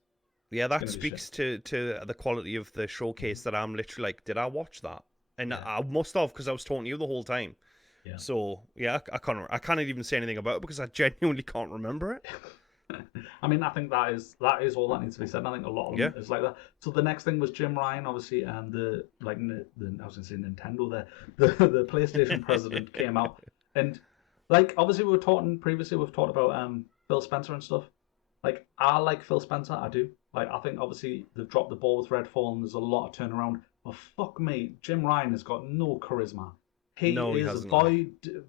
Yeah, that gonna be speaks to the quality of the showcase that I'm literally like, did I watch that? And Yeah. I must have, because I was talking to you the whole time. Yeah. So yeah, I can't even say anything about it because I genuinely can't remember it. I mean, I think that is all that needs to be said. And I think a lot of them is like that. So the next thing was Jim Ryan, obviously, and the I was going to say Nintendo there, the PlayStation president came out, and like obviously we've talked about Phil Spencer and stuff. Like I like Phil Spencer, I do. Like I think obviously they've dropped the ball with Redfall, and there's a lot of turnaround. But fuck me, Jim Ryan has got no charisma. He is hasn't,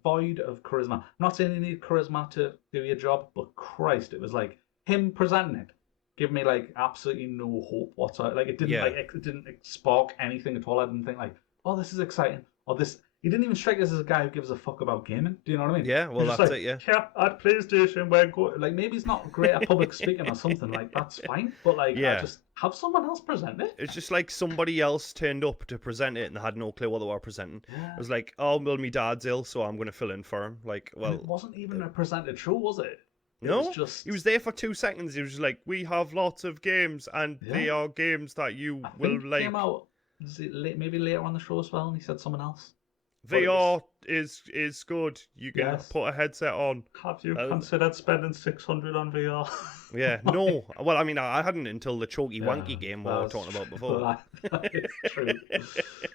void of charisma. I'm not saying you need charisma to do your job, but Christ, it was like him presenting it. Give me like absolutely no hope whatsoever. Like it didn't spark anything at all. I didn't think like, oh, this is exciting, or this. He didn't even strike us as a guy who gives a fuck about gaming. Do you know what I mean? Yeah, well, He's that's like, it, yeah. Yeah, at PlayStation, we're good. Like maybe he's not great at public speaking or something. Like that's fine, but like, Yeah. just have someone else present it. It's just like somebody else turned up to present it and they had no clue what they were presenting. Yeah. It was like, oh, well, my dad's ill, so I'm going to fill in for him. Like, well, And it wasn't even a presented show, was it? no, was just... he was there for 2 seconds. He was just like, we have lots of games, and they are games that you will like. Came out maybe later on the show as well, and he said someone else. VR is good. You can Yes. put a headset on. Have you considered spending $600 on VR? Yeah, no. Well, I mean, I hadn't until the choky wanky game we were talking about before. That is true.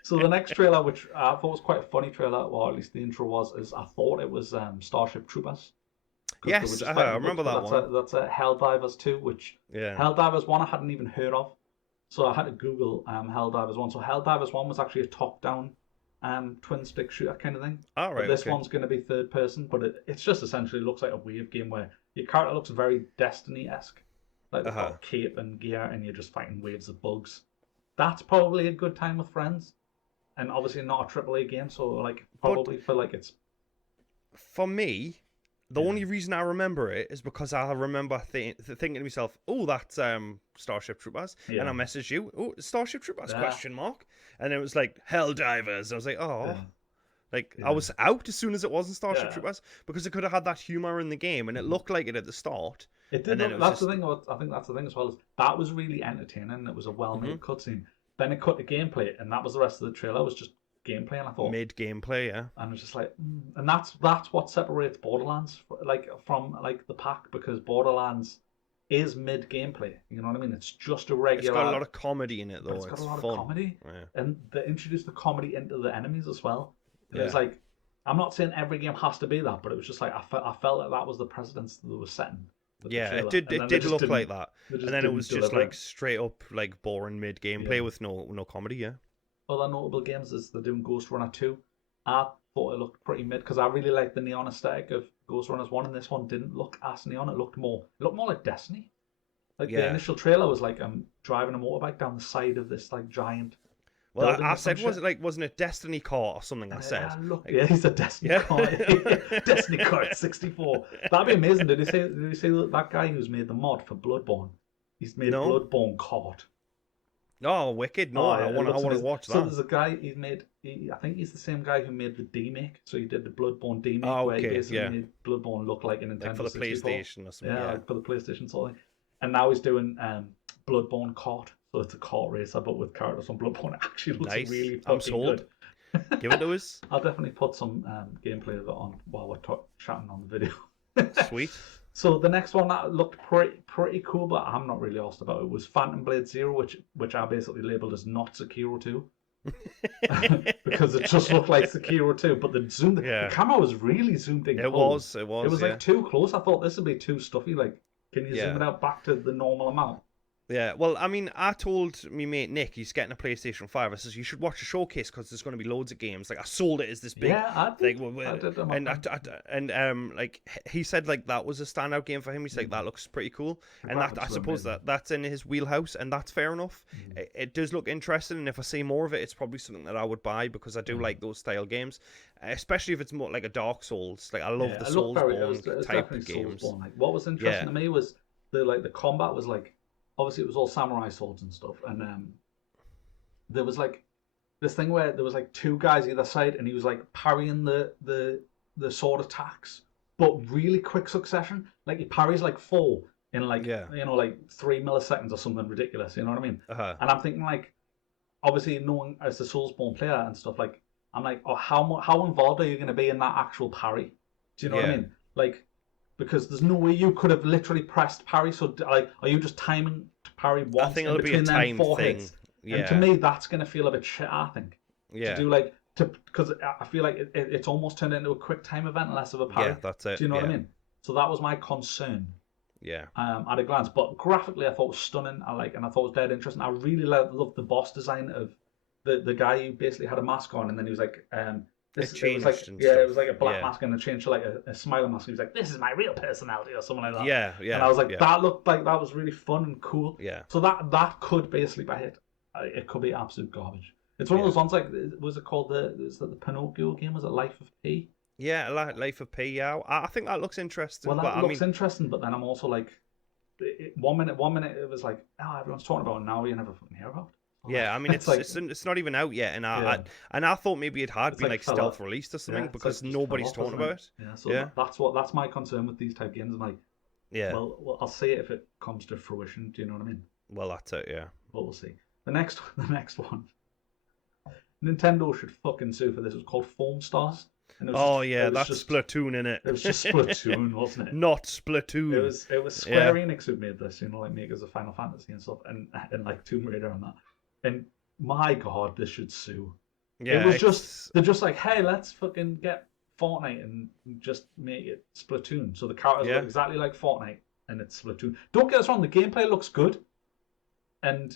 So the next trailer, which I thought was quite a funny trailer, or at least the intro is I thought it was Starship Troopers. Yes, I remember that one. That's a Helldivers 2, which Helldivers 1 I hadn't even heard of. So I had to Google Helldivers 1. So Helldivers 1 was actually a top-down twin stick shooter kind of thing. All right. But this one's going to be third person, but it's just essentially looks like a wave game where your character looks very Destiny-esque. Like they've got cape and gear and you're just fighting waves of bugs. That's probably a good time with friends. And obviously not a AAA game, so like probably feel like it's... For me, the only reason I remember it is because I remember thinking to myself, oh, that's Starship Troopers. Yeah. And I messaged you, oh, Starship Troopers, question mark. And it was like, Helldivers. I was like, oh. I was out as soon as it wasn't Starship Troopers because it could have had that humor in the game and it looked like it at the start. It did. That's the thing. I think that's the thing as well. Is that was really entertaining. It was a well-made cutscene. Then it cut to gameplay, and that was the rest of the trailer. It was just gameplay, and I thought mid gameplay, yeah. And it was just like, and that's what separates Borderlands from the pack, because Borderlands is mid gameplay. You know what I mean? It's just a regular. It's got a lot of comedy in it, though. It's got a lot fun. of comedy, and they introduced the comedy into the enemies as well. Yeah. It's like, I'm not saying every game has to be that, but it was just like I felt like that was the precedence that they were setting. Yeah, it did look like that, and then it was just like straight up like boring mid gameplay with no comedy. Yeah. Other notable games is they're doing Ghost Runner 2. I thought it looked pretty mid because I really liked the neon aesthetic of Ghost Runners 1, and this one didn't look as neon. It looked more like Destiny. Like the initial trailer was like driving a motorbike down the side of this like giant. Well, building I or some said, shit. wasn't it Destiny Car or something? I said. Look, Like, yeah, he's a Destiny yeah. car. Destiny car 64. That'd be amazing. Did you see that guy who's made the mod for Bloodborne? He's made No. Bloodborne Kart. Oh, wicked! No, I want to watch that. So there's a guy I think he's the same guy who made the demake. So he did the Bloodborne demake, where he basically made Bloodborne look like a Nintendo like for the 64. PlayStation or something. Yeah, like for the PlayStation sort of thing. And now he's doing Bloodborne Kart. So it's a kart racer, but with characters from Bloodborne. It actually looks really fucking good. Give it to us. I'll definitely put some gameplay of it on while we're chatting on the video. Sweet. So the next one that looked pretty cool, but I'm not really asked about it, was Phantom Blade Zero, which I basically labelled as not Sekiro 2. Because it just looked like Sekiro 2, but the camera was really zoomed in. It was like too close. I thought this would be too stuffy. Like, can you zoom it out back to the normal amount? Yeah, well, I mean, I told me mate Nick he's getting a PlayStation 5. I says you should watch the showcase because there's going to be loads of games. Like I sold it as this big thing. I did. And like he said, like that was a standout game for him. He's like that looks pretty cool, and that I suppose that's in his wheelhouse, and that's fair enough. It does look interesting, and if I see more of it, it's probably something that I would buy because I do like those style games, especially if it's more like a Dark Souls. Like I love the Soulsborne type of games. Like, what was interesting to me was the combat was like. Obviously, it was all samurai swords and stuff, and there was like this thing where there was like two guys either side, and he was like parrying the sword attacks, but really quick succession. Like he parries like 4 in like like 3 milliseconds or something ridiculous. You know what I mean? And I'm thinking like, obviously knowing as the Soulsborne player and stuff, like I'm like, oh, how involved are you going to be in that actual parry? Do you know what I mean? Like. Because there's no way you could have literally pressed parry. So, like, are you just timing to parry once? I think it'll be a time thing. Hits? Yeah. And to me, that's going to feel a bit shit. I think. Yeah. To do because I feel like it's almost turned into a quick time event, less of a parry. Yeah, that's it. Do you know what I mean? So that was my concern. Yeah. At a glance, but graphically, I thought it was stunning. And I thought it was dead interesting. I really loved the boss design of the guy who basically had a mask on, and then he was like. It was like a black mask and it changed to like a smiling mask. He was like, "This is my real personality" or something like that. Yeah. And I was like, that looked like that was really fun and cool. Yeah. So that could basically be it. It could be absolute garbage. It's one of those ones like, was it called the Pinocchio game? Was it Life of P? Yeah, Life of P. Yeah, I think that looks interesting. Well, that looks interesting, but then I'm also like, 1 minute it was like, oh, everyone's talking about it now. You never fucking hear about it. Yeah, I mean it's not even out yet, and I thought maybe it had been like stealth released or something because nobody's talking about it. Yeah, so that's my concern with these type games. I'm like, well, I'll see it if it comes to fruition. Do you know what I mean? Well, that's it, yeah. But we'll see. The next one, Nintendo should fucking sue for this. It was called Foam Stars. That's Splatoon in it. It was just Splatoon, wasn't it? Not Splatoon. It was Square Enix who made this, like makers of Final Fantasy and stuff, and like Tomb Raider and that. And my God, this should sue. Yeah, they're just like, hey, let's fucking get Fortnite and just make it Splatoon. So the characters look exactly like Fortnite, and it's Splatoon. Don't get us wrong, the gameplay looks good, and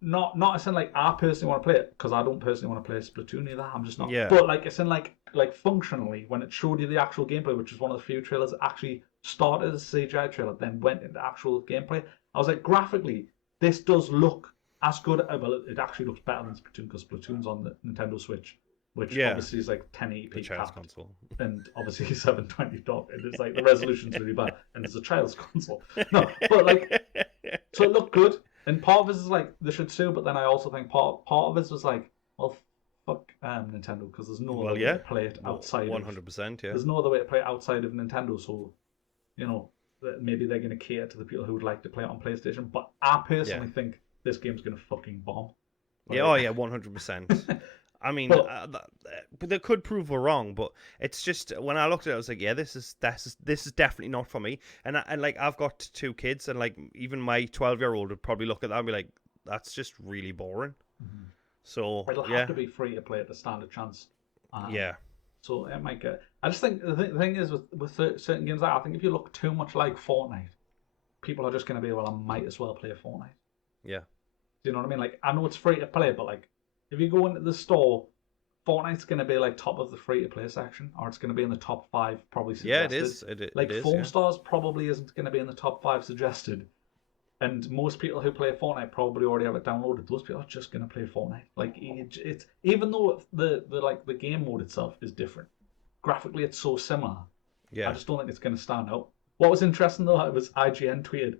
not as in like I personally want to play it because I don't personally want to play Splatoon either. I'm just not. Yeah. But like it's in like functionally when it showed you the actual gameplay, which is one of the few trailers that actually started as a CGI trailer, then went into actual gameplay. I was like, graphically, this does look as good. Well, it actually looks better than Splatoon because Splatoon's on the Nintendo Switch, which obviously is like 1080p capped, console, and obviously 720 dock, and it's like the resolution's really bad, and it's a child's console. No, but like, so it looked good, and part of this is like they should sue, but then I also think part of this was like, well, fuck Nintendo, because there's no other way to play it outside. 100%, yeah. There's no other way to play it outside of Nintendo, so maybe they're going to cater to the people who would like to play it on PlayStation. But I personally think this game's going to fucking bomb. Like, 100%. I mean, but they could prove we're wrong, but it's just when I looked at it, I was like, yeah, this is definitely not for me. And like I've got 2 kids, and like even my 12-year-old would probably look at that and be like, that's just really boring. Mm-hmm. So it'll have to be free to play to stand a chance. So it might get. I just think the thing is with certain games, I think if you look too much like Fortnite, people are just going to be, well, I might as well play Fortnite. Yeah. Do you know what I mean? Like, I know it's free to play, but like, if you go into the store, Fortnite's going to be like top of the free to play section, or it's going to be in the top 5 probably suggested. Yeah, it is. Like, Foam Stars probably isn't going to be in the top 5 suggested. and most people who play Fortnite probably already have it downloaded. Those people are just gonna play Fortnite. Like it's even though the game mode itself is different, graphically it's so similar. Yeah. I just don't think it's gonna stand out. What was interesting though, it was IGN tweeted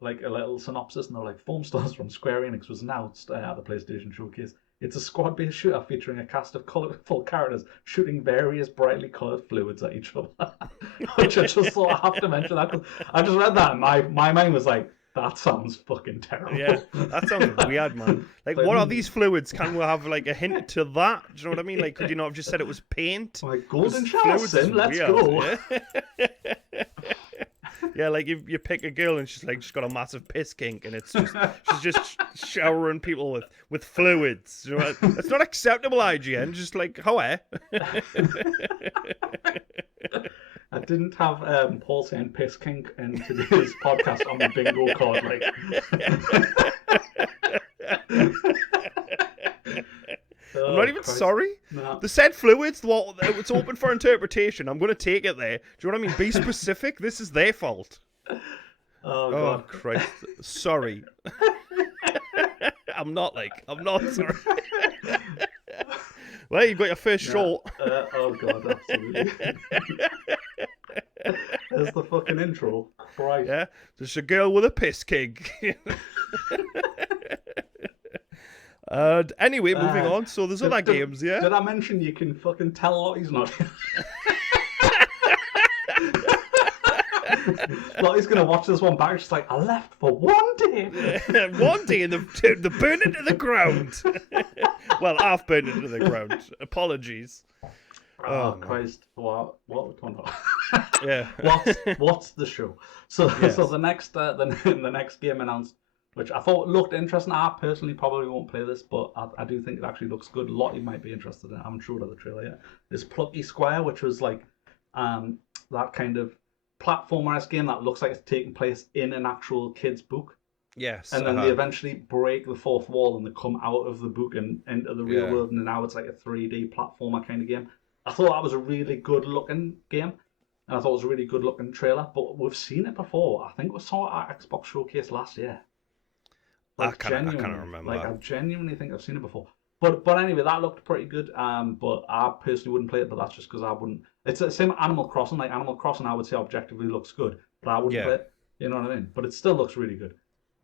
like a little synopsis, and they were like, Foam Stars from Square Enix was announced at the PlayStation Showcase. It's a squad-based shooter featuring a cast of colourful characters shooting various brightly coloured fluids at each other. Which I just thought I have to mention that because I just read that and my mind was like, that sounds fucking terrible. Yeah, that sounds weird, man. Like, what are these fluids? Can we have like a hint to that? Do you know what I mean? Like, could you not have just said it was paint? Like golden shower, Sim, let's go. Yeah? Yeah, like you pick a girl and she's got a massive piss kink, and it's just she's just showering people with fluids. You know, it's not acceptable, IGN. Just like how I didn't have Paul saying piss kink in today's podcast on the bingo card. I'm not even sorry. No. The said fluids, it's open for interpretation. I'm going to take it there. Do you know what I mean? Be specific. This is their fault. Oh, God. Christ. Sorry. I'm not sorry. Well, you got your first shot. Oh, God, absolutely. There's the fucking intro. Christ. Yeah, there's a girl with a piss kink. Anyway, moving on. So there's other games, yeah? Did I mention you can fucking tell Lottie's not here? Lottie's going to watch this one back. She's like, I left for 1 day. 1 day and the burn it to the ground. Well, I've burned it to the ground. Apologies. Oh, Christ. What we're talking about? Yeah. What's the show? So Yes. so the next game announced, which I thought looked interesting. I personally probably won't play this, but I do think it actually looks good. Lottie might be interested in it. I haven't showed her the trailer yet. It's Plucky Squire, which was like that kind of platformer-esque game that looks like it's taking place in an actual kid's book. Yes. And then they eventually break the fourth wall and they come out of the book and into the real world, and now it's like a 3D platformer kind of game. I thought that was a really good looking game, and I thought it was a really good looking trailer, but we've seen it before. I think we saw it at Xbox Showcase last year. I can't remember. I genuinely think I've seen it before. But anyway, that looked pretty good. But I personally wouldn't play it, but that's just because I wouldn't. It's the same Animal Crossing. Like Animal Crossing, I would say objectively looks good, but I wouldn't play it. You know what I mean? But it still looks really good.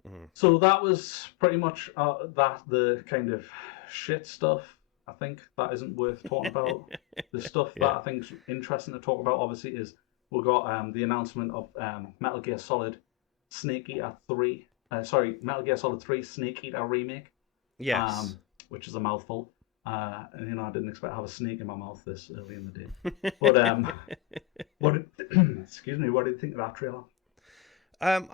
Mm-hmm. So that was pretty much the kind of shit stuff. I think that isn't worth talking about. The stuff that I think's interesting to talk about, obviously, is we got the announcement of Metal Gear Solid Snake Eater 3. Metal Gear Solid 3 Snake Eater remake. Yes. Which is a mouthful. And I didn't expect to have a snake in my mouth this early in the day. But excuse me, what did you think of that trailer? Do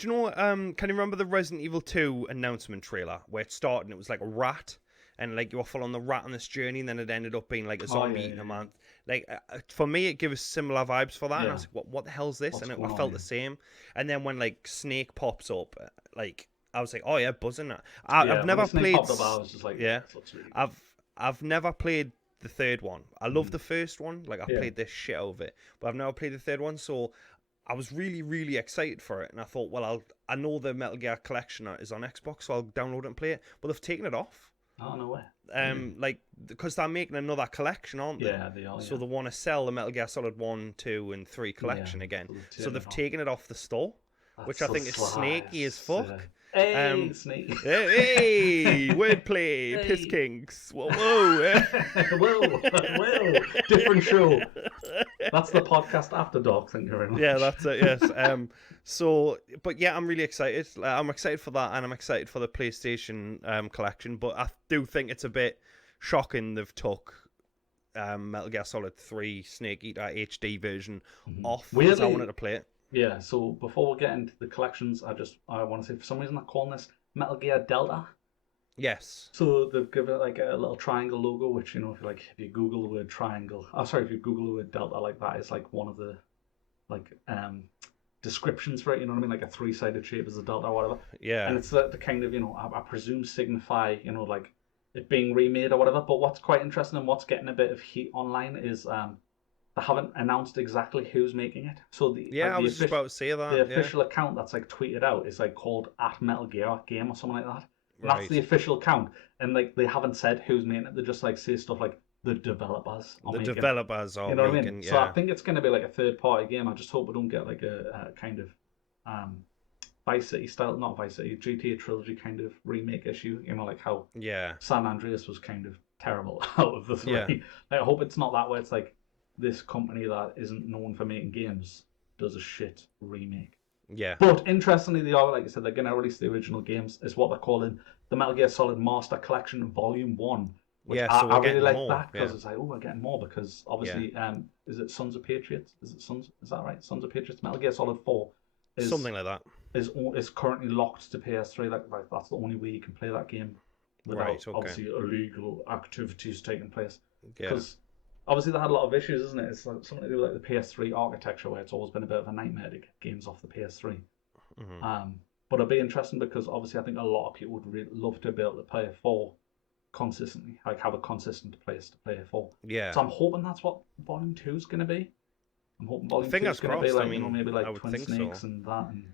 you know? Can you remember the Resident Evil 2 announcement trailer where it started and it was like a rat, and like you were following the rat on this journey, and then it ended up being like a zombie eating a man. Like for me, it gives similar vibes for that. And I was like, what the hell's this? And I felt the same. And then when like Snake pops up, like I was like, oh yeah, buzzing. I've never played. Popped up, I was just like, this looks really good. I've never played the third one. I love the first one. Like I played this shit out of it, but I've never played the third one. So I was really, really excited for it, and I thought, well, I know the Metal Gear collection is on Xbox, so I'll download it and play it. But they've taken it off. Oh, no way. Like because they're making another collection, aren't they? Yeah, they are. So they want to sell the Metal Gear Solid 1, 2, and 3 collection again. So they've taken it off the store, which I think is snaky as fuck. Hey, Snake. Hey, wordplay, piss kinks. Whoa. Whoa. Different show. That's the podcast After Dark, thank you very much. Yeah, that's it, yes. But yeah, I'm really excited. I'm excited for that, and I'm excited for the PlayStation collection, but I do think it's a bit shocking they've took Metal Gear Solid 3 Snake Eater HD version off because I wanted to play it. Yeah, so before we get into the collections, I want to say, for some reason, they're calling this Metal Gear Delta. Yes. So they've given it like a little triangle logo, which, if you Google the word triangle, if you Google the word Delta like that, it's like one of the descriptions for it, you know what I mean? Like a 3-sided shape is a Delta or whatever. Yeah. And it's the kind of, I presume signify, like it being remade or whatever. But what's quite interesting and what's getting a bit of heat online is they haven't announced exactly who's making it. So I was just about to say that. The official account that's like tweeted out is like called @Metal Gear Game or something like that. Right. That's the official account, and like they haven't said who's making it. They just like say stuff like the developers. The developers are you know making. what I mean? Yeah. So I think it's going to be like a third-party game. I just hope we don't get like a kind of Vice City style, not Vice City, GTA trilogy kind of remake issue. You know, like how San Andreas was kind of terrible out of the three. Yeah. Like, I hope it's not that way. It's like this company that isn't known for making games does a shit remake. Yeah. But interestingly, they are, like I said, they're going to release the original games. Is what they're calling the Metal Gear Solid Master Collection Volume 1. Which so I really like more. that because it's like, oh, we're getting more because obviously, is it Sons of Patriots? Is that right? Sons of Patriots? Metal Gear Solid 4 is something like that. Is currently locked to PS3. Like that's the only way you can play that game without obviously illegal activities taking place. Because obviously they had a lot of issues, isn't it? It's like something to do with like the PS3 architecture, where it's always been a bit of a nightmare to get games off the PS3. But it'll be interesting because obviously I think a lot of people would really love to be able to play 4 consistently, like have a consistent place to play 4. Yeah. So I'm hoping that's what Volume 2 is going to be. I'm hoping Volume 2 is going to be like, maybe like Twin Snakes and that. And...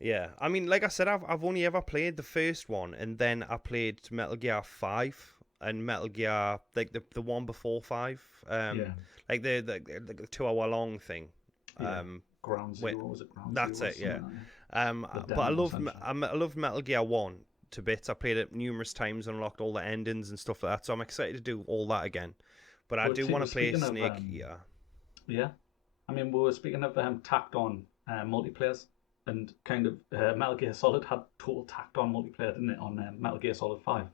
Yeah, I mean, like I said, I've only ever played the first one, and then I played Metal Gear 5 and Metal Gear, like the one before 5, like the 2-hour long thing. Ground Zero, was it Ground That's Zero? it, yeah. But I love Metal Gear 1 to bits. I played it numerous times and unlocked all the endings and stuff like that, so I'm excited to do all that again. But I do want to play Snake. Yeah. I mean, we were speaking of tacked on multiplayers, and kind of Metal Gear Solid had total tacked on multiplayer, didn't it, on Metal Gear Solid 5?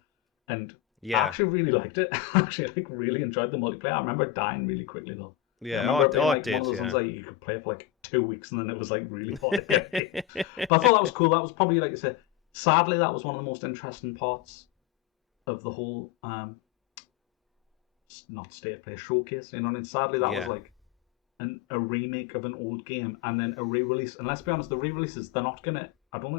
And I actually really liked it. I really enjoyed the multiplayer. I remember dying really quickly though. Yeah, I remember one of those ones like you could play for like 2 weeks and then it was like really hard. But I thought that was cool. That was probably, like I said, sadly that was one of the most interesting parts of the whole not State of Play showcase. You know, and sadly that was like a remake of an old game and then a re-release. And let's be honest, the re-releases, I don't think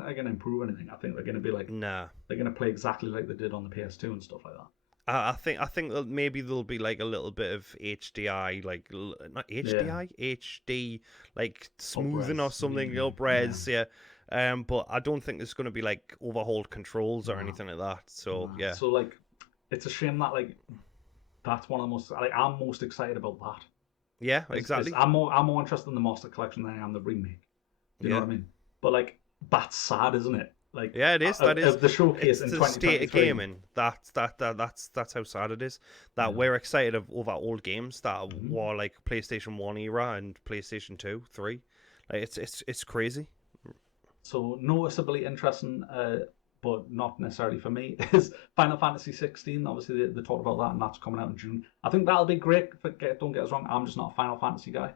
they're gonna improve anything. I think they're gonna be like, they're gonna play exactly like they did on the PS2 and stuff like that. I think that maybe there'll be like a little bit of HDI, like not HDI, HD, like smoothing or something, up-res, but I don't think there's going to be like overhauled controls or anything like that. So So like, it's a shame that like that's one of the most I'm most excited about that. Yeah, exactly. I'm more interested in the Master Collection than I am the remake. You know what I mean? But like, that's sad, isn't it? Like, yeah, it is. That is the showcase in 2023. The state of gaming. That's how sad it is. That we're excited over old games that were like PlayStation 1 era and PlayStation 2, 3. Like it's crazy. So noticeably interesting, but not necessarily for me, is Final Fantasy 16. Obviously, they talked about that, and that's coming out in June. I think that'll be great. Don't get us wrong, I'm just not a Final Fantasy guy,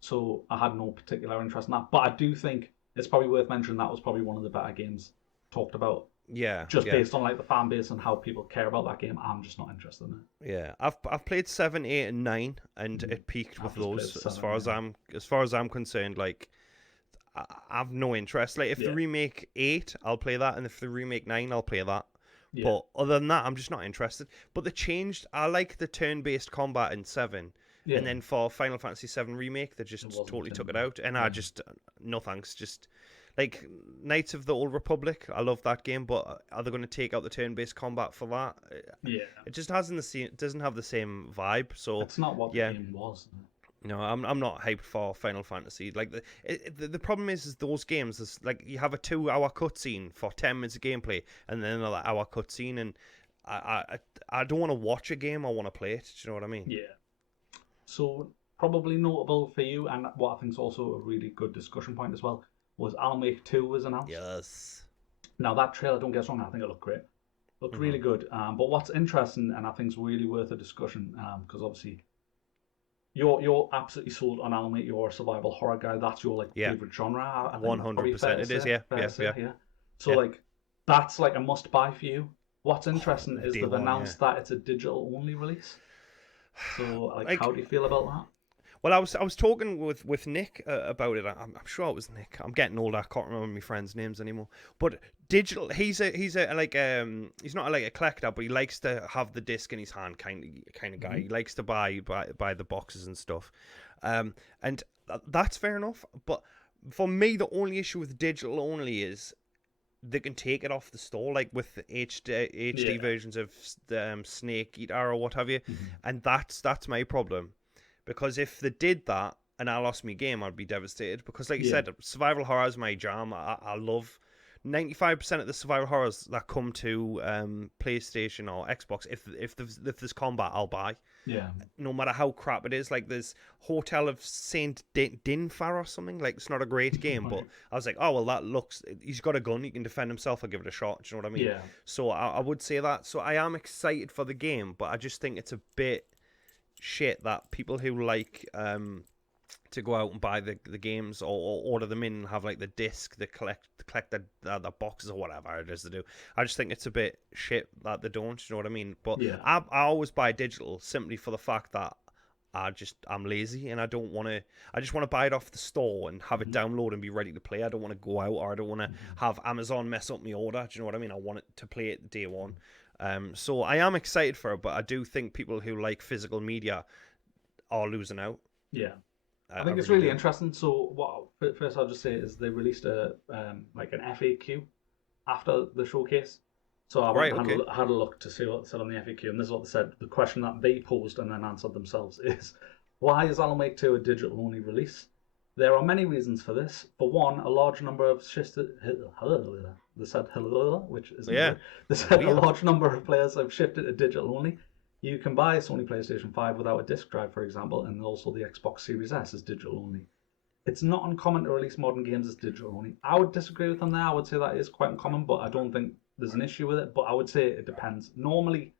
so I had no particular interest in that. But I do think it's probably worth mentioning that was probably one of the better games talked about. Based on like the fan base and how people care about that game, I'm just not interested in it. Yeah, I've played 7, 8, and 9, and it peaked with those. As far as I'm concerned, like I've no interest. Like if they remake 8, I'll play that, and if they remake 9, I'll play that. Yeah. But other than that, I'm just not interested. But they changed. I like the turn-based combat in 7. Yeah. And then for Final Fantasy 7 Remake, they just totally took it out. And I just, no thanks. Just like Knights of the Old Republic, I love that game, but are they going to take out the turn-based combat for that? Yeah. It just doesn't have the same vibe. So it's not what the game was. No, I'm not hyped for Final Fantasy. Like the problem is those games is like you have a 2-hour cutscene for 10 minutes of gameplay, and then another hour cutscene, and I don't want to watch a game. I want to play it. Do you know what I mean? Yeah. So probably notable for you, and what I think is also a really good discussion point as well, was Alan Wake 2 was announced. Yes. Now that trailer, don't get us wrong, I think it looked great. Looked really good. But what's interesting, and I think is really worth a discussion, because obviously you're absolutely sold on Alan Wake. You're a survival horror guy. That's your favorite genre. 100%. It is. Yeah. So like that's like a must buy for you. What's interesting is they've announced that it's a digital only release. So like how do you feel about that? Well, I was talking with Nick about it. I'm sure it was Nick. I'm getting older. I can't remember my friends' names anymore. But digital, he's a like he's not like a collector, but he likes to have the disc in his hand, kind of guy. He likes to buy the boxes and stuff, and that's fair enough. But for me, the only issue with digital only is they can take it off the store, like with the HD versions of Snake Eater or what have you, and that's my problem. Because if they did that and I lost my game, I'd be devastated. Because, like you said, survival horror is my jam. I love 95% of the survival horrors that come to PlayStation or Xbox. If there's combat, I'll buy. Yeah. No matter how crap it is. Like there's Hotel of Saint Dinfar or something. Like it's not a great game, but I was like, oh well, that looks. He's got a gun. He can defend himself. I'll give it a shot. Do you know what I mean? Yeah. So I would say that. So I am excited for the game, but I just think it's a bit shit that people who like to go out and buy the games or order them in and have like the disc, they collect the boxes or whatever it is to do. I just think it's a bit shit that they don't. You know what I mean? But I always buy digital simply for the fact that I'm lazy and I don't want to. I just want to buy it off the store and have it download and be ready to play. I don't want to go out or I don't want to have Amazon mess up my order. Do you know what I mean? I want it to play it day one. So I am excited for it, but I do think people who like physical media are losing out. Yeah, I think it's really interesting. So what first I'll just say is they released a like an FAQ after the showcase. So I went and had a look to see what it said on the FAQ, and this is what they said. The question that they posed and then answered themselves is, why is Alan Wake 2 a digital-only release? There are many reasons for this. For one, a large number of they said which is they said a large number of players have shifted to digital only. You can buy a Sony PlayStation 5 without a disc drive, for example, and also the Xbox Series S is digital only. It's not uncommon to release modern games as digital only. I would disagree with them there. I would say that is quite uncommon, but I don't think there's an issue with it. But I would say it depends. Normally,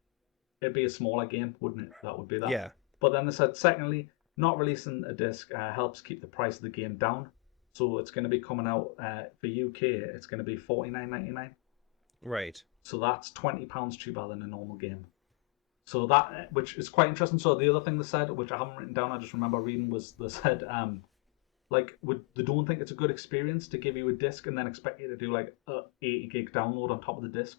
it'd be a smaller game, wouldn't it? That would be that. Yeah. But then they said, secondly, not releasing a disc helps keep the price of the game down. So it's going to be coming out for UK. It's going to be $49.99. Right. So that's £20 cheaper than a normal game. So that, which is quite interesting. So the other thing they said, which I haven't written down, I just remember reading, was they said, they don't think it's a good experience to give you a disc and then expect you to do like a 80 gig download on top of the disc.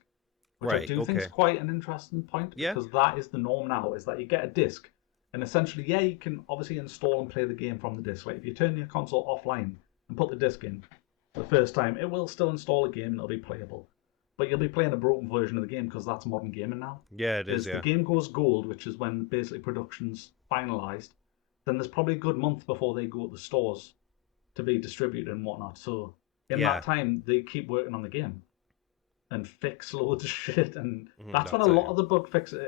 Which I do think is quite an interesting point. Yeah. Because that is the norm now, is that you get a disc. And essentially, you can obviously install and play the game from the disc. Like if you turn your console offline and put the disc in the first time, it will still install a game and it'll be playable. But you'll be playing a broken version of the game because that's modern gaming now. Yeah, it is. The game goes gold, which is when basically production's finalised. Then there's probably a good month before they go to the stores to be distributed and whatnot. So in that time, they keep working on the game and fix loads of shit. And that's when a lot of the bug fixes.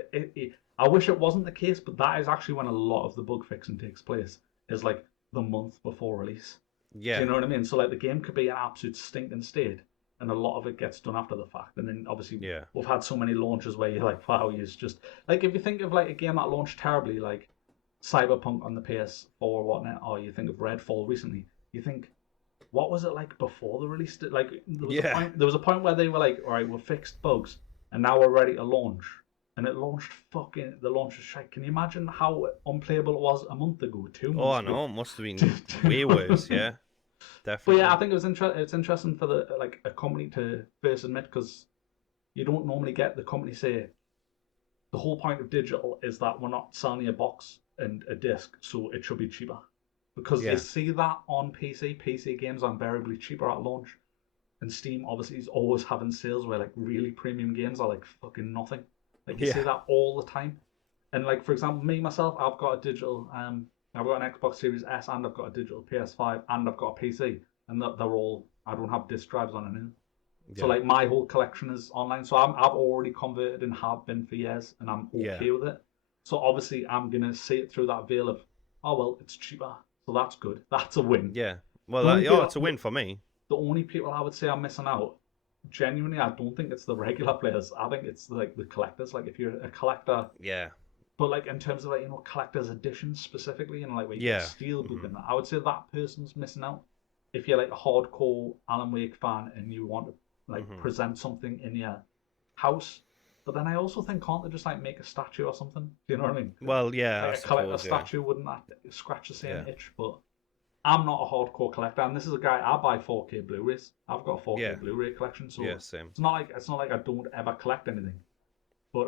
I wish it wasn't the case, but that is actually when a lot of the bug fixing takes place. Is like the month before release. Yeah. Do you know what I mean? So like the game could be an absolute stinking state, and a lot of it gets done after the fact. And then obviously we've had so many launches where you're like, wow, you're just like, if you think of like a game that launched terribly, like Cyberpunk on the PS4 or whatnot, or you think of Redfall recently, you think, what was it like before they released it? Like there was a point where they were like, all right, we've fixed bugs and now we're ready to launch. And it launched the launch was shite. Can you imagine how unplayable it was a month ago, 2 months ago? Oh, I know, it must have been way worse, yeah. Definitely. But yeah, I think it was it's interesting for a company to first admit, because you don't normally get the company say the whole point of digital is that we're not selling a box and a disc, so it should be cheaper. Because they see that on PC. PC games are invariably cheaper at launch. And Steam obviously is always having sales where like really premium games are like fucking nothing. Like you see that all the time. And like, for example, me myself, I've got a digital I've got an Xbox Series S and I've got a digital PS5 and I've got a PC. And they're all, I don't have disc drives on it. Yeah. So like my whole collection is online. So I've already converted and have been for years, and I'm okay with it. So obviously I'm going to see it through that veil of, oh well, it's cheaper. So that's good. That's a win. Yeah. Well, it's a win for me. The only people I would say are missing out, genuinely, I don't think it's the regular players. I think it's like the collectors. Like if you're a collector. Yeah. But like in terms of like, collector's editions specifically, like where you get steelbook and that, I would say that person's missing out. If you're like a hardcore Alan Wake fan and you want to like present something in your house, But then I also think, can't they just like make a statue or something? Do you know what I mean? Well, yeah, I Like a collector suppose, yeah. statue wouldn't that scratch the same Yeah. itch? But I'm not a hardcore collector, and this is a guy I buy 4K Blu-rays. I've got a 4K Yeah. Blu-ray collection, so Yeah, same. it's not like I don't ever collect anything. But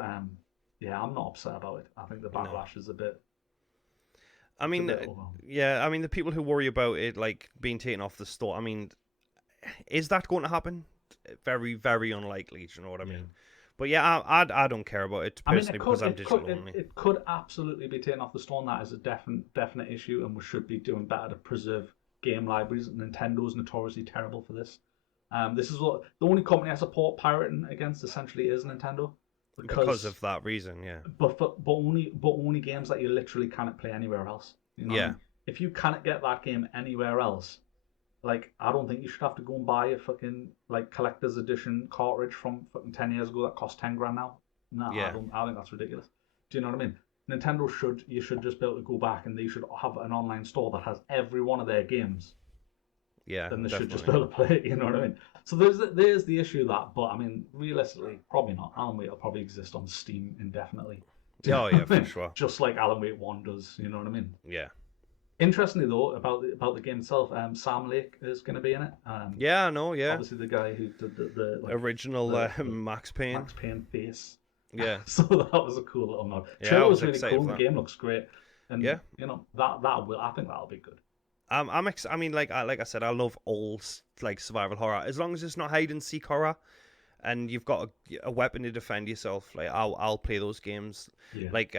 yeah, I'm not upset about it. I think the backlash is a bit. I mean, yeah, I mean the people who worry about it like being taken off the store. I mean, is that going to happen? Very, very unlikely. Do you know what I mean? But yeah, I don't care about it personally because I'm digital only. It could absolutely be taken off the store, and that is a definite issue, and we should be doing better to preserve game libraries. Nintendo's notoriously terrible for this. This is what the only company I support pirating against essentially is Nintendo. Because of that reason, yeah. But only games that you literally cannot play anywhere else. You know yeah. What I mean? If you cannot get that game anywhere else, like I don't think you should have to go and buy a fucking like collector's edition cartridge from fucking 10 years ago that costs 10 grand now. No, yeah. I think that's ridiculous. Do you know what I mean? Nintendo you should just be able to go back and they should have an online store that has every one of their games. Yeah, then they definitely. should just be able to play it. You know what I mean? So there's the issue of that, but I mean, realistically, probably not. Alan Wake will probably exist on Steam indefinitely. Oh yeah, for sure. Just like Alan Wake 1 does. You know what I mean? Yeah. Interestingly though, about the game itself, Sam Lake is going to be in it. Yeah, I know. Yeah. Obviously, the guy who did the original Max Payne. Max Payne face. Yeah. So that was a cool little nod. Yeah, I was really excited cool. for The that. game looks great, and yeah, you know I think that'll be good. I mean, like I said, I love all like survival horror as long as it's not hide and seek horror, and you've got a weapon to defend yourself. Like I'll play those games. Yeah. Like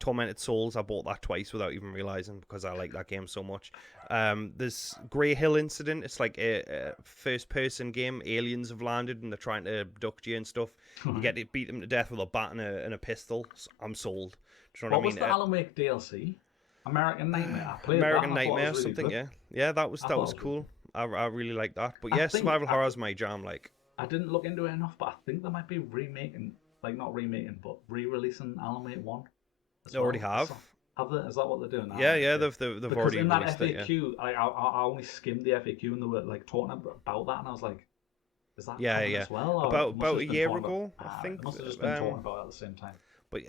Tormented Souls, I bought that twice without even realizing because I like that game so much. There's Grey Hill Incident. It's like a first-person game. Aliens have landed and they're trying to abduct you and stuff. You get to beat them to death with a bat and a pistol. I'm sold. Do you know what I mean? Was the Alan Wake DLC? American Nightmare. I played American that Nightmare, really something. good. Yeah. That was cool. I really like that. But yeah, survival horror is my jam. Like I didn't look into it enough, but I think they might be remaking, like not remaking, but re-releasing Alan Wake 1. They already have. Have they? Is that what they're doing now? Yeah, they've because already in that released FAQ, it. Yeah. I only skimmed the FAQ and they were like talking about that, and I was like, is that yeah. as well? About a year ago, I think. They must have just been talking about it at the same time. But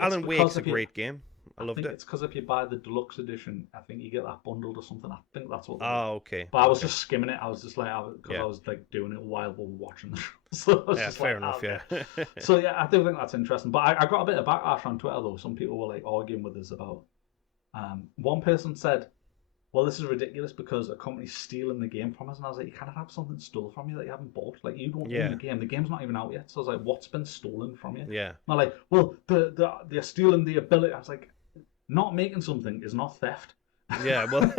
Alan Wake's a great game. I loved it. It's because if you buy the deluxe edition, I think you get that bundled or something. I think that's what. Oh, okay. But I was just skimming it. I was just like, because I was like doing it while we were watching the show. So I was just fair enough. Okay. Yeah. So yeah, I do think that's interesting. But I got a bit of backlash on Twitter though. Some people were like arguing with us about. One person said, "Well, this is ridiculous because a company's stealing the game from us." And I was like, "You can't have something stolen from you that you haven't bought. Like you don't own the game. The game's not even out yet." So I was like, "What's been stolen from you?" Yeah. And they're like, "Well, they're stealing the ability." I was like, "Not making something is not theft." Yeah, well,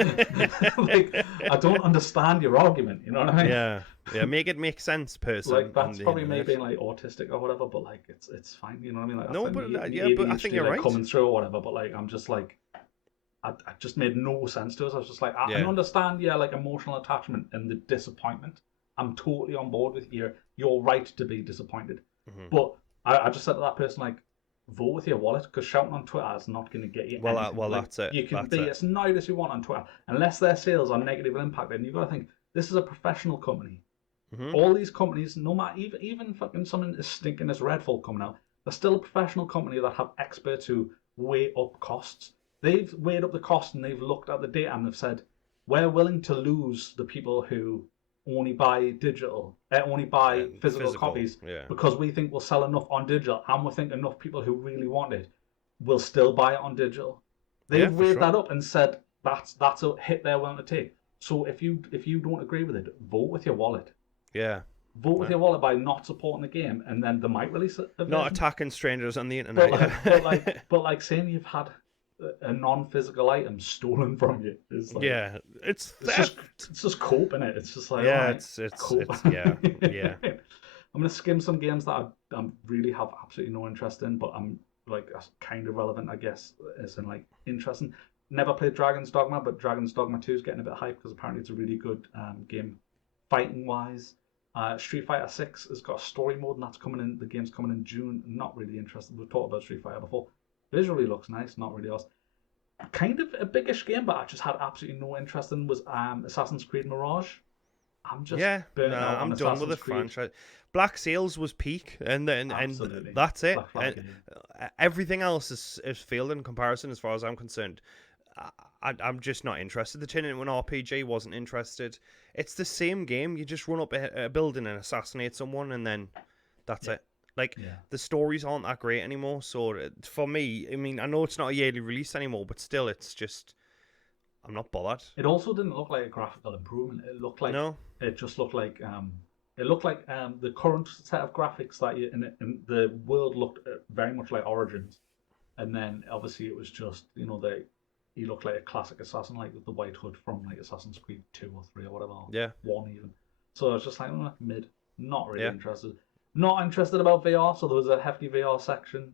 like I don't understand your argument. You know what I mean? Yeah. Make it make sense, person. Like that's probably me being like autistic or whatever, but like it's fine. You know what I mean? Like, no, but but I think you're right. Coming through or whatever, but like I'm just like, I just made no sense to us. I was just like, I understand, like emotional attachment and the disappointment. I'm totally on board with you. You're right to be disappointed, but I just said to that person like, vote with your wallet because shouting on Twitter is not going to get you. Well, like, that's it. You can that's be it. as nice as you want on Twitter, unless their sales are negatively impacted. And you've got to think this is a professional company. All these companies, no matter even fucking something as stinking as Redfall coming out, they're still a professional company that have experts who weigh up costs. They've weighed up the cost and they've looked at the data and they've said we're willing to lose the people who only buy physical copies because we think we'll sell enough on digital and we think enough people who really want it will still buy it on digital. They've weighed that up and said that's a hit they're willing to take. So if you don't agree with it, vote with your wallet. Yeah. Vote with your wallet by not supporting the game, and then they might release it. Not attacking strangers on the internet. But like saying you've had a non-physical item stolen from you is like it's just cope in it. It's just like it's yeah. I'm gonna skim some games that I really have absolutely no interest in, but I'm like kind of relevant, I guess, as in like interesting. Never played Dragon's Dogma, but Dragon's Dogma 2 is getting a bit hyped because apparently it's a really good game, fighting wise. Street Fighter 6 has got a story mode, and that's coming in. The game's coming in June. Not really interested. We've talked about Street Fighter before. Visually looks nice, not really else. Kind of a biggish game, but I just had absolutely no interest in was Assassin's Creed Mirage. I'm just Yeah, burnt nah, out on I'm done with the Assassin's Creed. franchise. Black Sails was peak, and Absolutely. that's it. Black Flag And game. everything else is failed in comparison, as far as I'm concerned. I'm just not interested. The turn into an RPG, wasn't interested. It's the same game. You just run up a building and assassinate someone, and then that's it. Like, Yeah. the stories aren't that great anymore. So for me, I mean, I know it's not a yearly release anymore, but still, it's just, I'm not bothered. It also didn't look like a graphical improvement. It looked like No. it just looked like the current set of graphics that you in the world looked very much like Origins, and then obviously it was just he looked like a classic assassin, like with the white hood from like Assassin's Creed 2 or 3 or whatever. Yeah. 1 even. So I was just like mid, not really Yeah. interested. Not interested about VR. So there was a hefty VR section.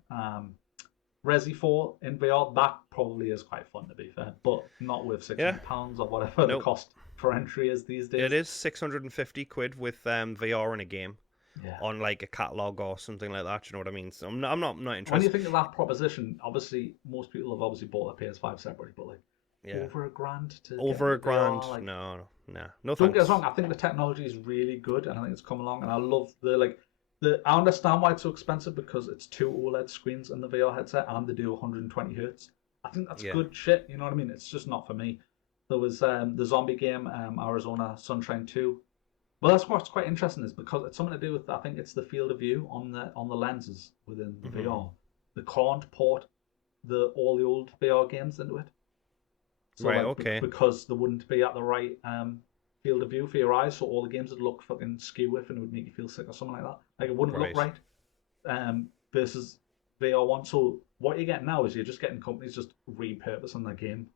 Resi 4 in VR, that probably is quite fun to be fair, but not with £600 or whatever the cost for entry is these days. It is 650 quid with VR in a game. Yeah. On like a catalog or something like that. You know what I mean? So I'm not interested. When you think of that proposition, obviously most people have obviously bought a PS5 separately, but like over $1,000 to over $1,000. VR, like, no don't thanks. get us wrong. I think the technology is really good, and I think it's come along, and I love I understand why it's so expensive because it's 2 OLED screens in the VR headset and they do 120 hertz. I think that's good shit. You know what I mean? It's just not for me. There was the zombie game, Arizona Sunshine 2. Well, that's what's quite interesting is because it's something to do with, I think it's the field of view on the lenses within the VR. They can't port all the old VR games into it. So because they wouldn't be at the right field of view for your eyes, so all the games would look fucking skew with and it would make you feel sick or something like that. Like it wouldn't look right. Versus VR1. So what you get now is you're just getting companies just repurposing their game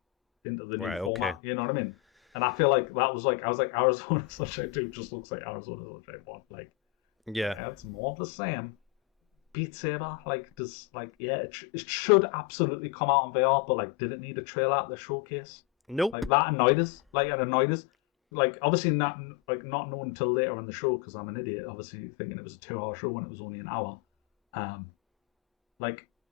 into the new format. You know what I mean? And I feel like that was like, I was like, Arizona Sunshine 2 just looks like Arizona Sunshine 1. Like, it's more of the same. Beat Saber, it should absolutely come out on VR, but like, did it need a trailer at the showcase? Nope. Like that annoyed us. Like obviously not knowing until later in the show because I'm an idiot. Obviously thinking it was a 2-hour show when it was only an hour.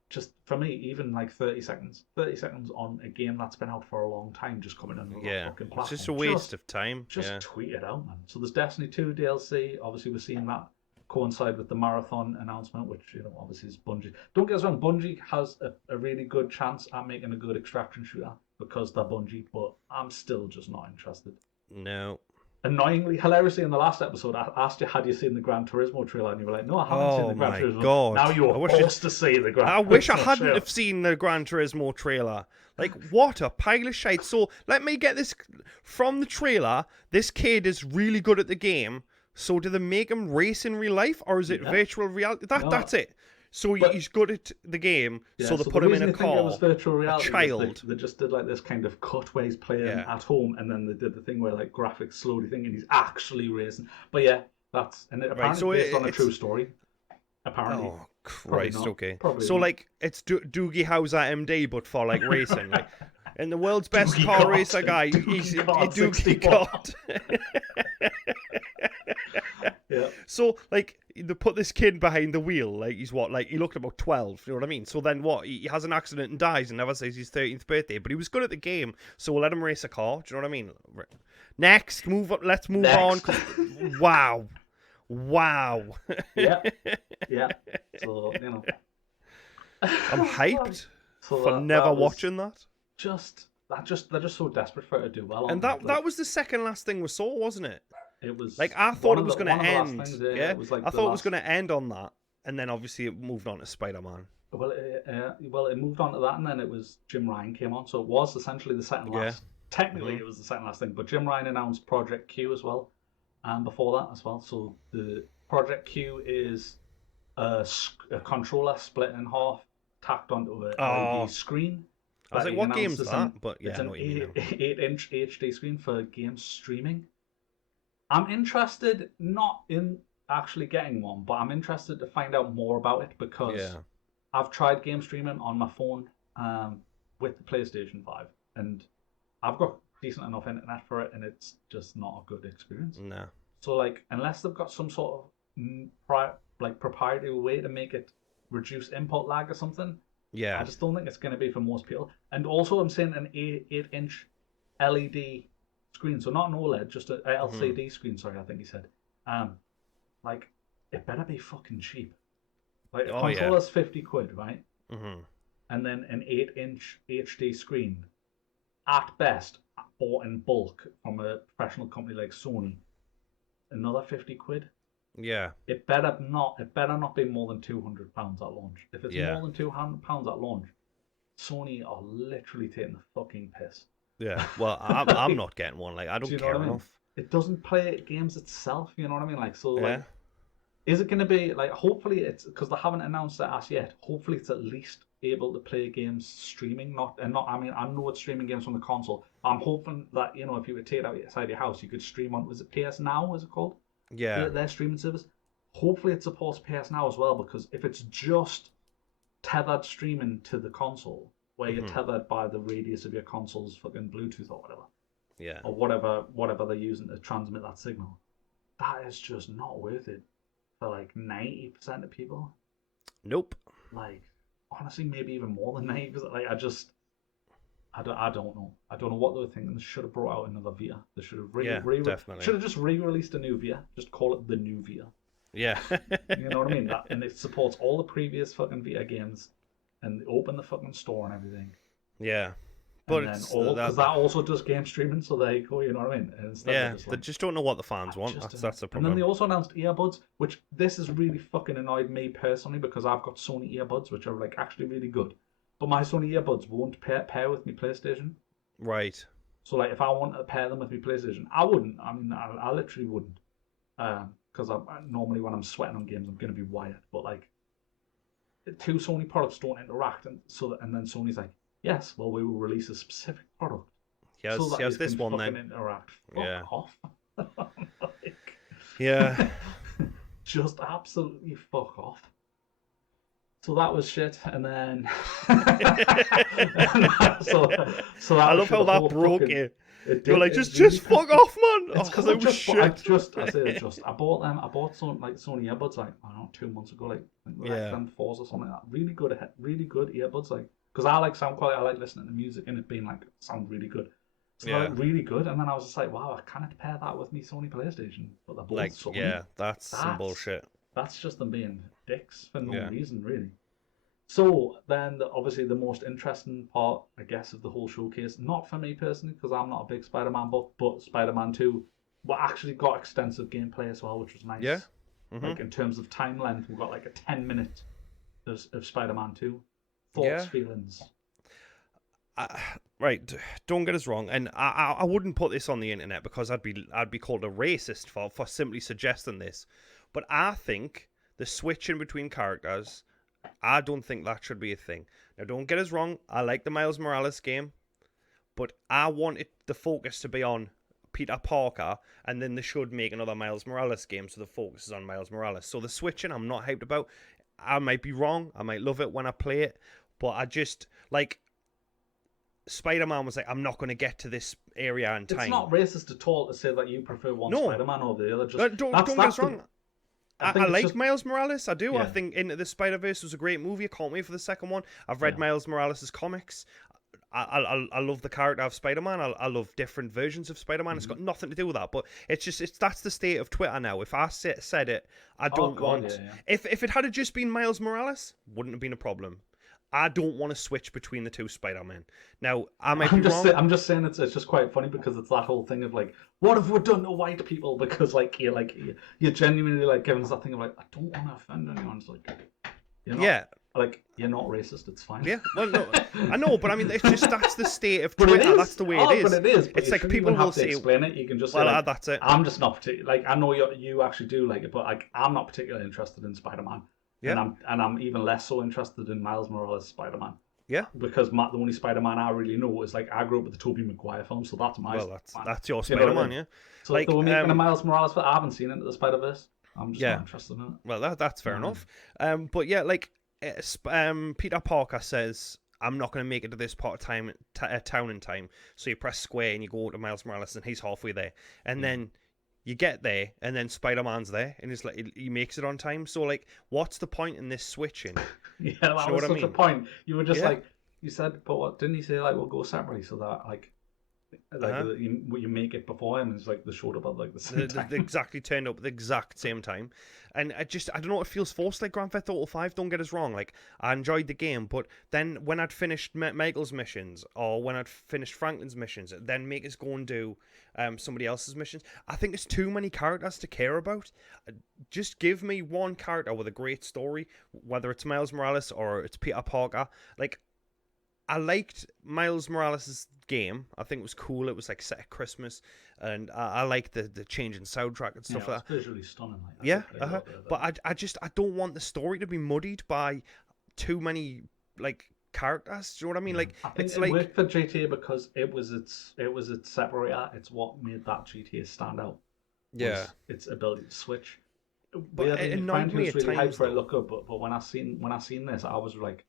Just for me, even like 30 seconds on a game that's been out for a long time, just coming on the fucking platform. It's just a waste of time. Just tweet it out, man. So there's Destiny 2 DLC. Obviously, we're seeing that coincide with the marathon announcement, which obviously is Bungie. Don't get us wrong, Bungie has a really good chance at making a good extraction shooter because they're Bungie, but I'm still just not interested. No. Annoyingly, hilariously, in the last episode, I asked you, had you seen the Gran Turismo trailer? And you were like, no, I haven't seen the Gran Turismo. God. Now you're forced to see the Gran Turismo. I wish I hadn't have seen the Gran Turismo trailer. Like, what a pile of shite. So, let me get this from the trailer. This kid is really good at the game. So, do they make him race in real life? Or is it virtual reality? That's it. So he's good at the game, so they put him in a car. It was virtual reality. A child. They just did like this kind of cut where he's playing at home, and then they did the thing where like graphics slowly thinking he's actually racing. But and it apparently based on a true story. Apparently. Oh Christ! Okay. Probably so not. like it's Doogie Howser MD, but for like racing. Like, and the world's best car racer guy, he's Doogie Kart. Yeah. So like they put this kid behind the wheel, like he's he looked about 12, you know what I mean? So then he has an accident and dies and never says his 13th birthday, but he was good at the game, so we'll let him race a car, do you know what I mean? Let's move on. Wow. Yeah. So, I'm hyped for never watching that. They're just so desperate for it to do well. And that was the second last thing we saw, wasn't it? It was like I thought it was going to end. It was like I thought it was going to end on that, and then obviously it moved on to Spider-Man. Well, it moved on to that, and then it was Jim Ryan came on, so it was essentially the second last. Technically, it was the second last thing, but Jim Ryan announced Project Q as well, and before that as well. So the Project Q is a controller split in half, tacked onto a LED screen. I was like, what game's that? But it's an 8-inch HD screen for game streaming. I'm interested not in actually getting one, but I'm interested to find out more about it because I've tried game streaming on my phone with the PlayStation 5, and I've got decent enough internet for it, and it's just not a good experience. No. So like, unless they've got some sort of proprietary way to make it reduce input lag or something, I just don't think it's going to be for most people. And also, I'm saying an 8-inch LED screen, so not an OLED, just a LCD screen. Sorry, I think he said. Like it better be fucking cheap. Like a controller's 50 quid, right? Mm-hmm. And then an 8-inch HD screen, at best, bought in bulk from a professional company like Sony, another 50 quid. Yeah. It better not be more than £200 at launch. If it's more than £200 at launch, Sony are literally taking the fucking piss. Yeah. Well, I'm not getting one. Like, I don't care enough. It doesn't play games itself. You know what I mean? Like, so like, Yeah. is it going to be like? Hopefully, it's because they haven't announced it as yet. Hopefully, it's at least able to play games streaming. I mean, I know it's streaming games from the console. I'm hoping that if you were to take it outside your house, you could stream on. Was it PS Now? Is it called? Yeah. Their streaming service. Hopefully, it supports PS Now as well, because if it's just tethered streaming to the console, where you're tethered by the radius of your console's fucking Bluetooth or whatever, or whatever they're using to transmit that signal, that is just not worth it for like 90% of people. Nope. Like, honestly, maybe even more than 90%. Like, I don't know. I don't know what they were thinking. They should have brought out another Vita. They should have definitely. Should have just re-released a new Vita. Just call it the new Vita. Yeah. You know what I mean? And it supports all the previous fucking Vita games, and they open the fucking store and everything. Yeah. But because that also does game streaming, so there you go. You know what I mean? They just don't know what the fans want. That's the problem. And then they also announced earbuds, which this has really fucking annoyed me personally, because I've got Sony earbuds, which are like actually really good, but my Sony earbuds won't pair with my PlayStation. Right. So like, if I want to pair them with my PlayStation, I wouldn't. I mean, I literally wouldn't, because normally when I'm sweating on games, I'm gonna be wired. But like, two Sony products don't interact, and then Sony's like, yes, well, we will release a specific product. So that this one then. Interact. Fuck off. Yeah. Just absolutely fuck off. So that was shit, and then so I love how that broke you. You're like, just fuck off, man. It's because I bought some like Sony earbuds like, I don't know, 2 months ago, like them 4s or something like that. Really good earbuds, like, because I like sound quality. I like listening to music and it being like sound really good. So they're like really good, and then I was just like, wow, I can't pair that with me Sony PlayStation, but they're both Sony. Yeah, that's some bullshit. That's just them being dicks for no reason, really. So then, obviously, the most interesting part, I guess, of the whole showcase, not for me personally, because I'm not a big Spider-Man buff, but Spider-Man 2, we actually got extensive gameplay as well, which was nice. Yeah. Like, in terms of time length, we got like a 10-minute of Spider-Man 2. Thoughts, feelings. Right, don't get us wrong, and I wouldn't put this on the internet because I'd be called a racist for simply suggesting this, but I think the switching between characters, I don't think that should be a thing. Now, don't get us wrong, I like the Miles Morales game, but I wanted the focus to be on Peter Parker, and then they should make another Miles Morales game so the focus is on Miles Morales. So the switching, I'm not hyped about. I might be wrong, I might love it when I play it, but I just, like, Spider-Man was like, I'm not going to get to this area in time. It's not racist at all to say that you prefer Spider-Man over the other. Don't get us wrong. I like Miles Morales. I do. Yeah. I think Into the Spider-Verse was a great movie. I can't wait for the second one. I've read Miles Morales' comics. I love the character of Spider-Man. I love different versions of Spider-Man. Mm-hmm. It's got nothing to do with that. But that's the state of Twitter now. If I said it, I don't want. Yeah. If it had just been Miles Morales, wouldn't have been a problem. I don't want to switch between the two Spider-Men. Now, I'm just saying it's just quite funny because it's that whole thing of like, what have we done to white people? Because you're genuinely like giving us that thing of like, I don't want to offend anyone. It's like, like, you're not racist. It's fine. Yeah, well, no, I know, but I mean, it's just that's the state of Twitter. That's the way it is. But it is. But it's like people will say, explain it. You can just say, that's it. I'm just not particularly like. I know you actually do like it, but like, I'm not particularly interested in Spider-Man. Yeah. And I'm even less so interested in Miles Morales' Spider-Man. Yeah. Because the only Spider-Man I really know is like, I grew up with the Tobey Maguire film, so that's my. Well, that's your Spider-Man, yeah. So like, they were making a Miles Morales, but I haven't seen Into the Spider-Verse. I'm just not interested in it. Well, that's fair enough. But yeah, like Peter Parker says, I'm not going to make it to this part of town in time. So you press square and you go to Miles Morales, and he's halfway there, and then you get there, and then Spider-Man's there, and it's like he makes it on time. So, like, what's the point in this switching? Yeah, that was such a point. You were just like, you said, but what didn't he say? Like, we'll go separately, so that like Like you make it before him, and it's like they showed up at like the same time. They exactly turned up at the exact same time, and I don't know. It feels forced. Like Grand Theft Auto 5. Don't get us wrong. Like I enjoyed the game, but then when I'd finished Michael's missions or when I'd finished Franklin's missions, then make us go and do somebody else's missions. I think there's too many characters to care about. Just give me one character with a great story, whether it's Miles Morales or it's Peter Parker. Like I liked Miles Morales' game. I think it was cool. It was like set at Christmas, and I liked the change in soundtrack and stuff like that. Visually stunning. Like, yeah, but I don't want the story to be muddied by too many like characters. Do you know what I mean? Like I think it's it like worked for GTA because it was its separator. It's what made that GTA stand out. Yeah, its ability to switch. But it annoyed me at times. For it look good, but when I seen this, I was like,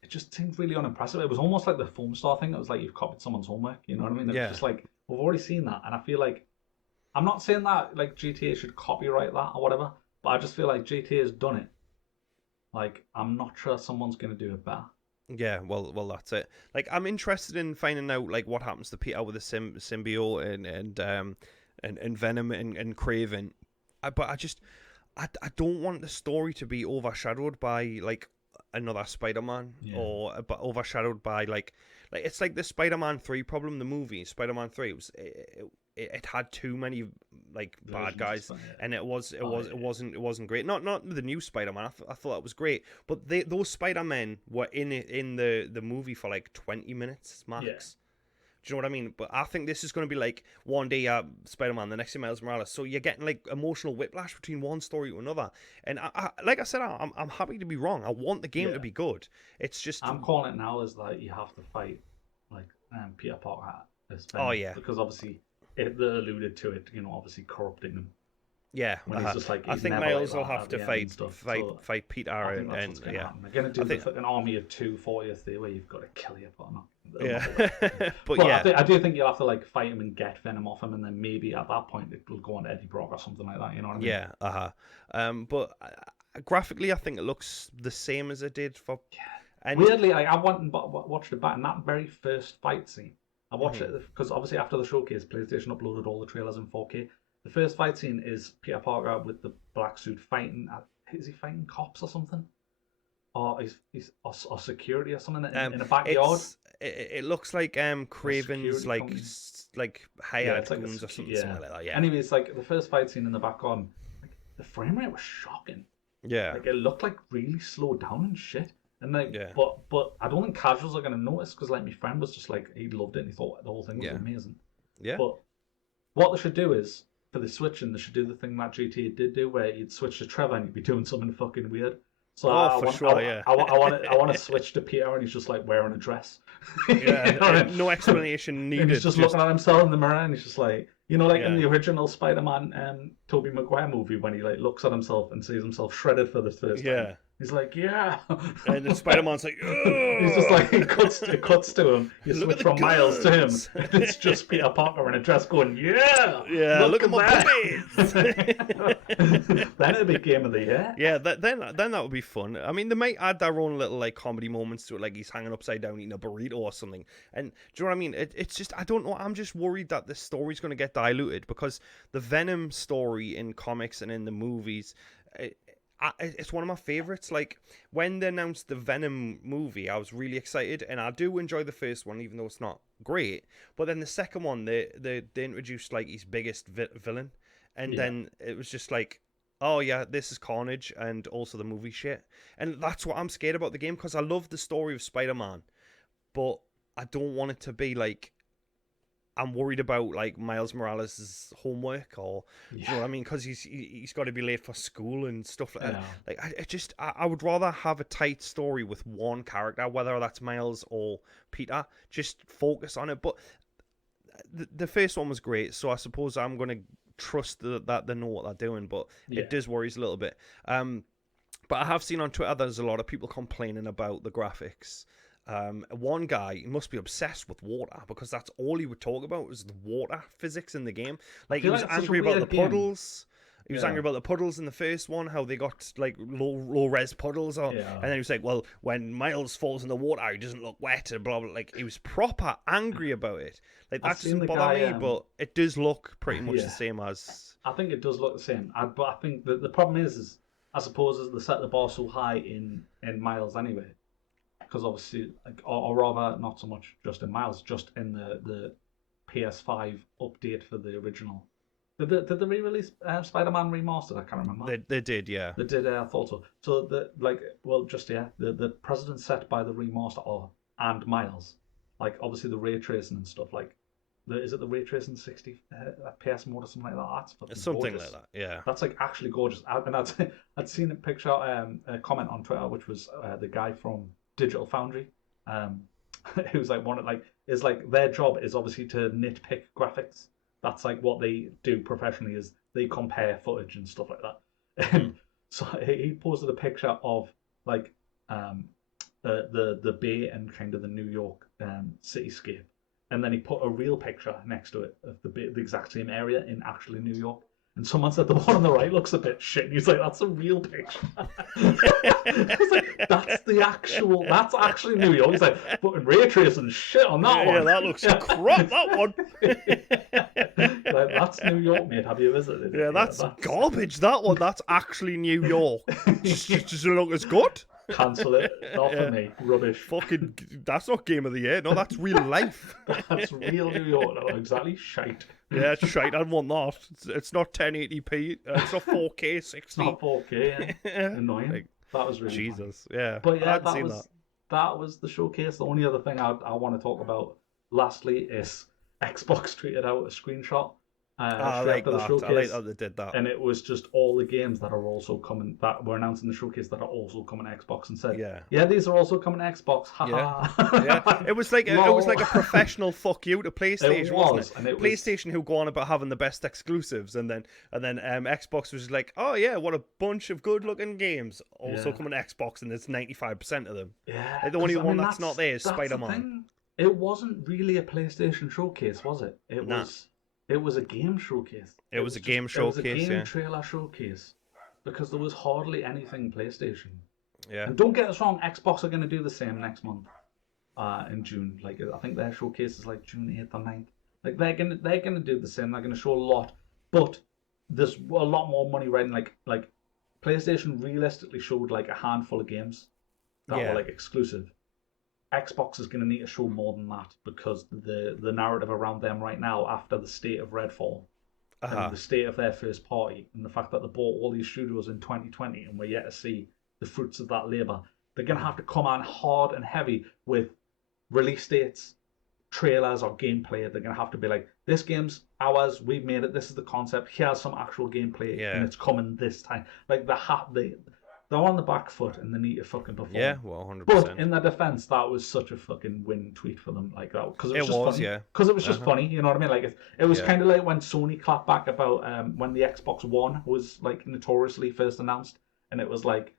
it just seemed really unimpressive. It was almost like the Foam Star thing. It was like you've copied someone's homework. You know what I mean? It was just like we've already seen that, and I feel like I'm not saying that like GTA should copyright that or whatever, but I just feel like GTA has done it. Like I'm not sure someone's gonna do it better. Yeah, well, that's it. Like I'm interested in finding out like what happens to Peter with the symbiote and Venom and Craven, but I don't want the story to be overshadowed by like another Spider-Man or but overshadowed by like it's like the Spider-Man 3 problem. The movie Spider-Man 3 it had too many like bad guys, and it wasn't great. Not the new Spider-Man. I thought that was great, but those Spider-Men were in the movie for like 20 minutes max. Yeah. Do you know what I mean? But I think this is going to be like one day Spider-Man, the next day Miles Morales. So you're getting like emotional whiplash between one story to another. And I like I said, I'm happy to be wrong. I want the game to be good. It's just I'm calling it now as like you have to fight like Peter Parker. Because obviously they alluded to it. You know, obviously corrupting him. Yeah, he's just like, I think Miles will have to fight Peter, and They're gonna do like an army of 2 40th there where you've got to kill your partner. Yeah, but I do think you'll have to like fight him and get Venom off him, and then maybe at that point it will go on to Eddie Brock or something like that. You know what I mean? Yeah, but graphically, I think it looks the same as it did for. And weirdly, I went and watched it back, and that very first fight scene, I watched it because obviously after the showcase, PlayStation uploaded all the trailers in 4K. The first fight scene is Peter Parker with the black suit fighting. Is he fighting cops or something? Or he's or security or something in a backyard? It looks like Craven's like hired goons or something like that. Yeah. Anyway, it's like the first fight scene in the background. Like the frame rate was shocking. Yeah. Like it looked like really slowed down and shit. And like, but I don't think casuals are gonna notice because like my friend was just like he loved it and he thought the whole thing was amazing. Yeah. But what they should do is for the switching, they should do the thing that GTA did do, where you'd switch to Trevor and you'd be doing something fucking weird. So I want to switch to Peter, and he's just like wearing a dress. Yeah, no explanation needed. And he's just looking at himself in the mirror, and he's just like, you know, like in the original Spider-Man, Tobey Maguire movie, when he like looks at himself and sees himself shredded for the first time. He's like, yeah. And then Spider-Man's like, ugh! He's just like, it cuts to him. You switch from Miles to him. And it's just Peter Parker in a dress going, yeah. Yeah, look at my puppies. Then it'd be Game of the Year. Yeah, then that would be fun. I mean, they might add their own little like comedy moments to it, like he's hanging upside down eating a burrito or something. And do you know what I mean? It's just, I don't know. I'm just worried that the story's going to get diluted because the Venom story in comics and in the movies, it's one of my favorites. Like when they announced the Venom movie, I was really excited, and I do enjoy the first one, even though it's not great. But then the second one, they introduced like his biggest villain, and then it was just like, oh yeah, this is Carnage, and also the movie shit. And that's what I'm scared about the game, because I love the story of Spider-Man, but I don't want it to be like, I'm worried about like Miles Morales' homework, or you know what I mean, because he's got to be late for school and stuff like that. Like I would rather have a tight story with one character, whether that's Miles or Peter. Just focus on it. But the first one was great, so I suppose I'm going to trust that they know what they're doing. But it does worry us a little bit. But I have seen on Twitter there's a lot of people complaining about the graphics. One guy, he must be obsessed with water, because that's all he would talk about was the water physics in the game. Like he was angry about the puddles. He was angry about the puddles in the first one, how they got like low res puddles, and then he was like, well, when Miles falls in the water, he doesn't look wet, and blah blah. Like he was proper angry about it. Like that doesn't bother me, but it does look pretty much the same as. I think it does look the same, but I think that the problem is I suppose they set the bar so high in Miles anyway, because obviously, like, or rather, not so much just in Miles, just in the PS5 update for the original. Did they re-release Spider-Man Remastered? I can't remember. They did, yeah. They did. I thought so. So the precedent set by the remaster and Miles, like obviously the ray tracing and stuff. Like, is it the ray tracing 60 FPS mode or something like that? That's something gorgeous. like that. Yeah. That's like actually gorgeous. And I'd seen a picture, a comment on Twitter, which was the guy from Digital Foundry, who's like their job is obviously to nitpick graphics. That's like what they do professionally, is they compare footage and stuff like that. So he posted a picture of like the bay and kind of the New York cityscape, and then he put a real picture next to it of the exact same area in actually New York. And someone said the one on the right looks a bit shit. And he's like, that's a real picture. I was like, that's actually New York. He's like, putting ray tracing shit on that one. Yeah, that looks crap, that one. Like, that's New York, mate. Have you visited? Yeah, that's garbage, that one. That's actually New York. Just doesn't look as good. Cancel it. Not for me. Rubbish. Fucking, that's not Game of the Year. No, that's real life. That's real New York. No, exactly. Shite. Yeah, it's shite. I want that. It's not 1080p. It's not 4K 60. It's not 4K. Yeah. Annoying. Like, that was really Jesus. Funny. Yeah. But yeah, that was the showcase. The only other thing I want to talk about lastly is Xbox tweeted out a screenshot. I like that. I like that they did that. And it was just all the games that are also coming, that were announced in the showcase, that are also coming to Xbox, and said, yeah, these are also coming to Xbox. Yeah. It was like a professional fuck you to PlayStation, wasn't it? PlayStation, who go on about having the best exclusives, and then Xbox was like, oh yeah, what a bunch of good looking games also coming to Xbox, and it's 95% of them. Yeah. Like, the only one that's not there is Spider-Man. It wasn't really a PlayStation showcase, was it? It was a game showcase. It was a game trailer showcase, because there was hardly anything PlayStation. Yeah. And don't get us wrong, Xbox are going to do the same next month, in June. Like, I think their showcase is like June 8th or 9th. Like, they're gonna do the same. They're gonna show a lot, but there's a lot more money riding. Like PlayStation realistically showed like a handful of games that were like exclusive. Xbox is going to need to show more than that, because the narrative around them right now, after the state of Redfall and the state of their first party, and the fact that they bought all these studios in 2020 and we're yet to see the fruits of that labour, they're going to have to come on hard and heavy with release dates, trailers, or gameplay. They're going to have to be like, this game's ours, we've made it, this is the concept, here's some actual gameplay, and it's coming this time. Like, they're on the back foot, and they need to fucking perform. Yeah, well, 100%. But in their defense, that was such a fucking win tweet for them, like that, because it was just funny. Because it was just funny, you know what I mean? Like, it was kind of like when Sony clapped back about when the Xbox One was like notoriously first announced, and it was like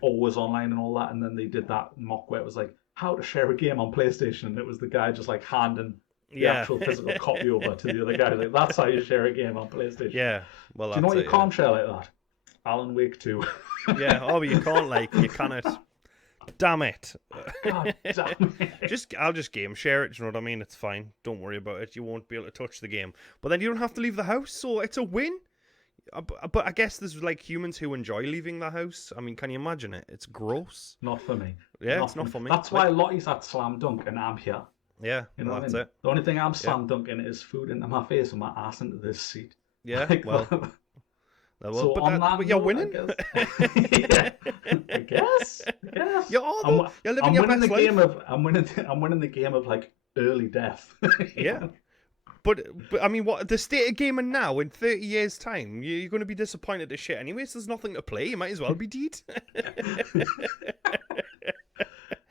always online and all that, and then they did that mock where it was like how to share a game on PlayStation, and it was the guy just like handing the actual physical copy over to the other guy. Like, that's how you share a game on PlayStation. Yeah, well, do you know what you can't share like that? Alan Wake 2. Yeah, but you can't, you cannot. Damn it. God damn it. I'll just game share it, you know what I mean? It's fine. Don't worry about it. You won't be able to touch the game. But then you don't have to leave the house, so it's a win. But I guess there's like humans who enjoy leaving the house. I mean, can you imagine it? It's gross. Not for me. Yeah, it's not for me. That's why Lottie's at Slam Dunk and I'm here. Yeah, you know that's what I mean? it. The only thing I'm slam dunking is food into my face and my ass into this seat. Yeah, like, well... So but you're winning. I guess. You're living your best life. I'm winning the game of like early death. Yeah. But I mean, what the state of gaming now in 30 years' time, you're going to be disappointed as shit anyway. So there's nothing to play. You might as well be dead.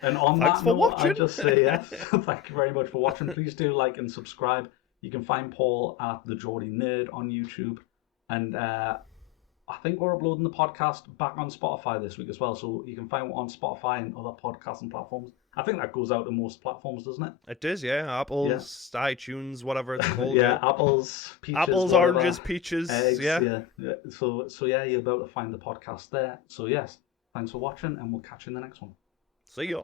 And on Thanks that for note, watching. I just say yes. Thank you very much for watching. Please do like and subscribe. You can find Paul at the Geordie Nerd on YouTube, and I think we're uploading the podcast back on Spotify this week as well, so you can find it on Spotify and other podcasting platforms. I think that goes out to most platforms, doesn't it? It does, yeah. Apple's, iTunes, whatever it's called. Yeah, apples, peaches, Apples, whatever, oranges, peaches. eggs. Yeah. Yeah. So yeah, you're about to find the podcast there. So yes, thanks for watching, and we'll catch you in the next one. See ya.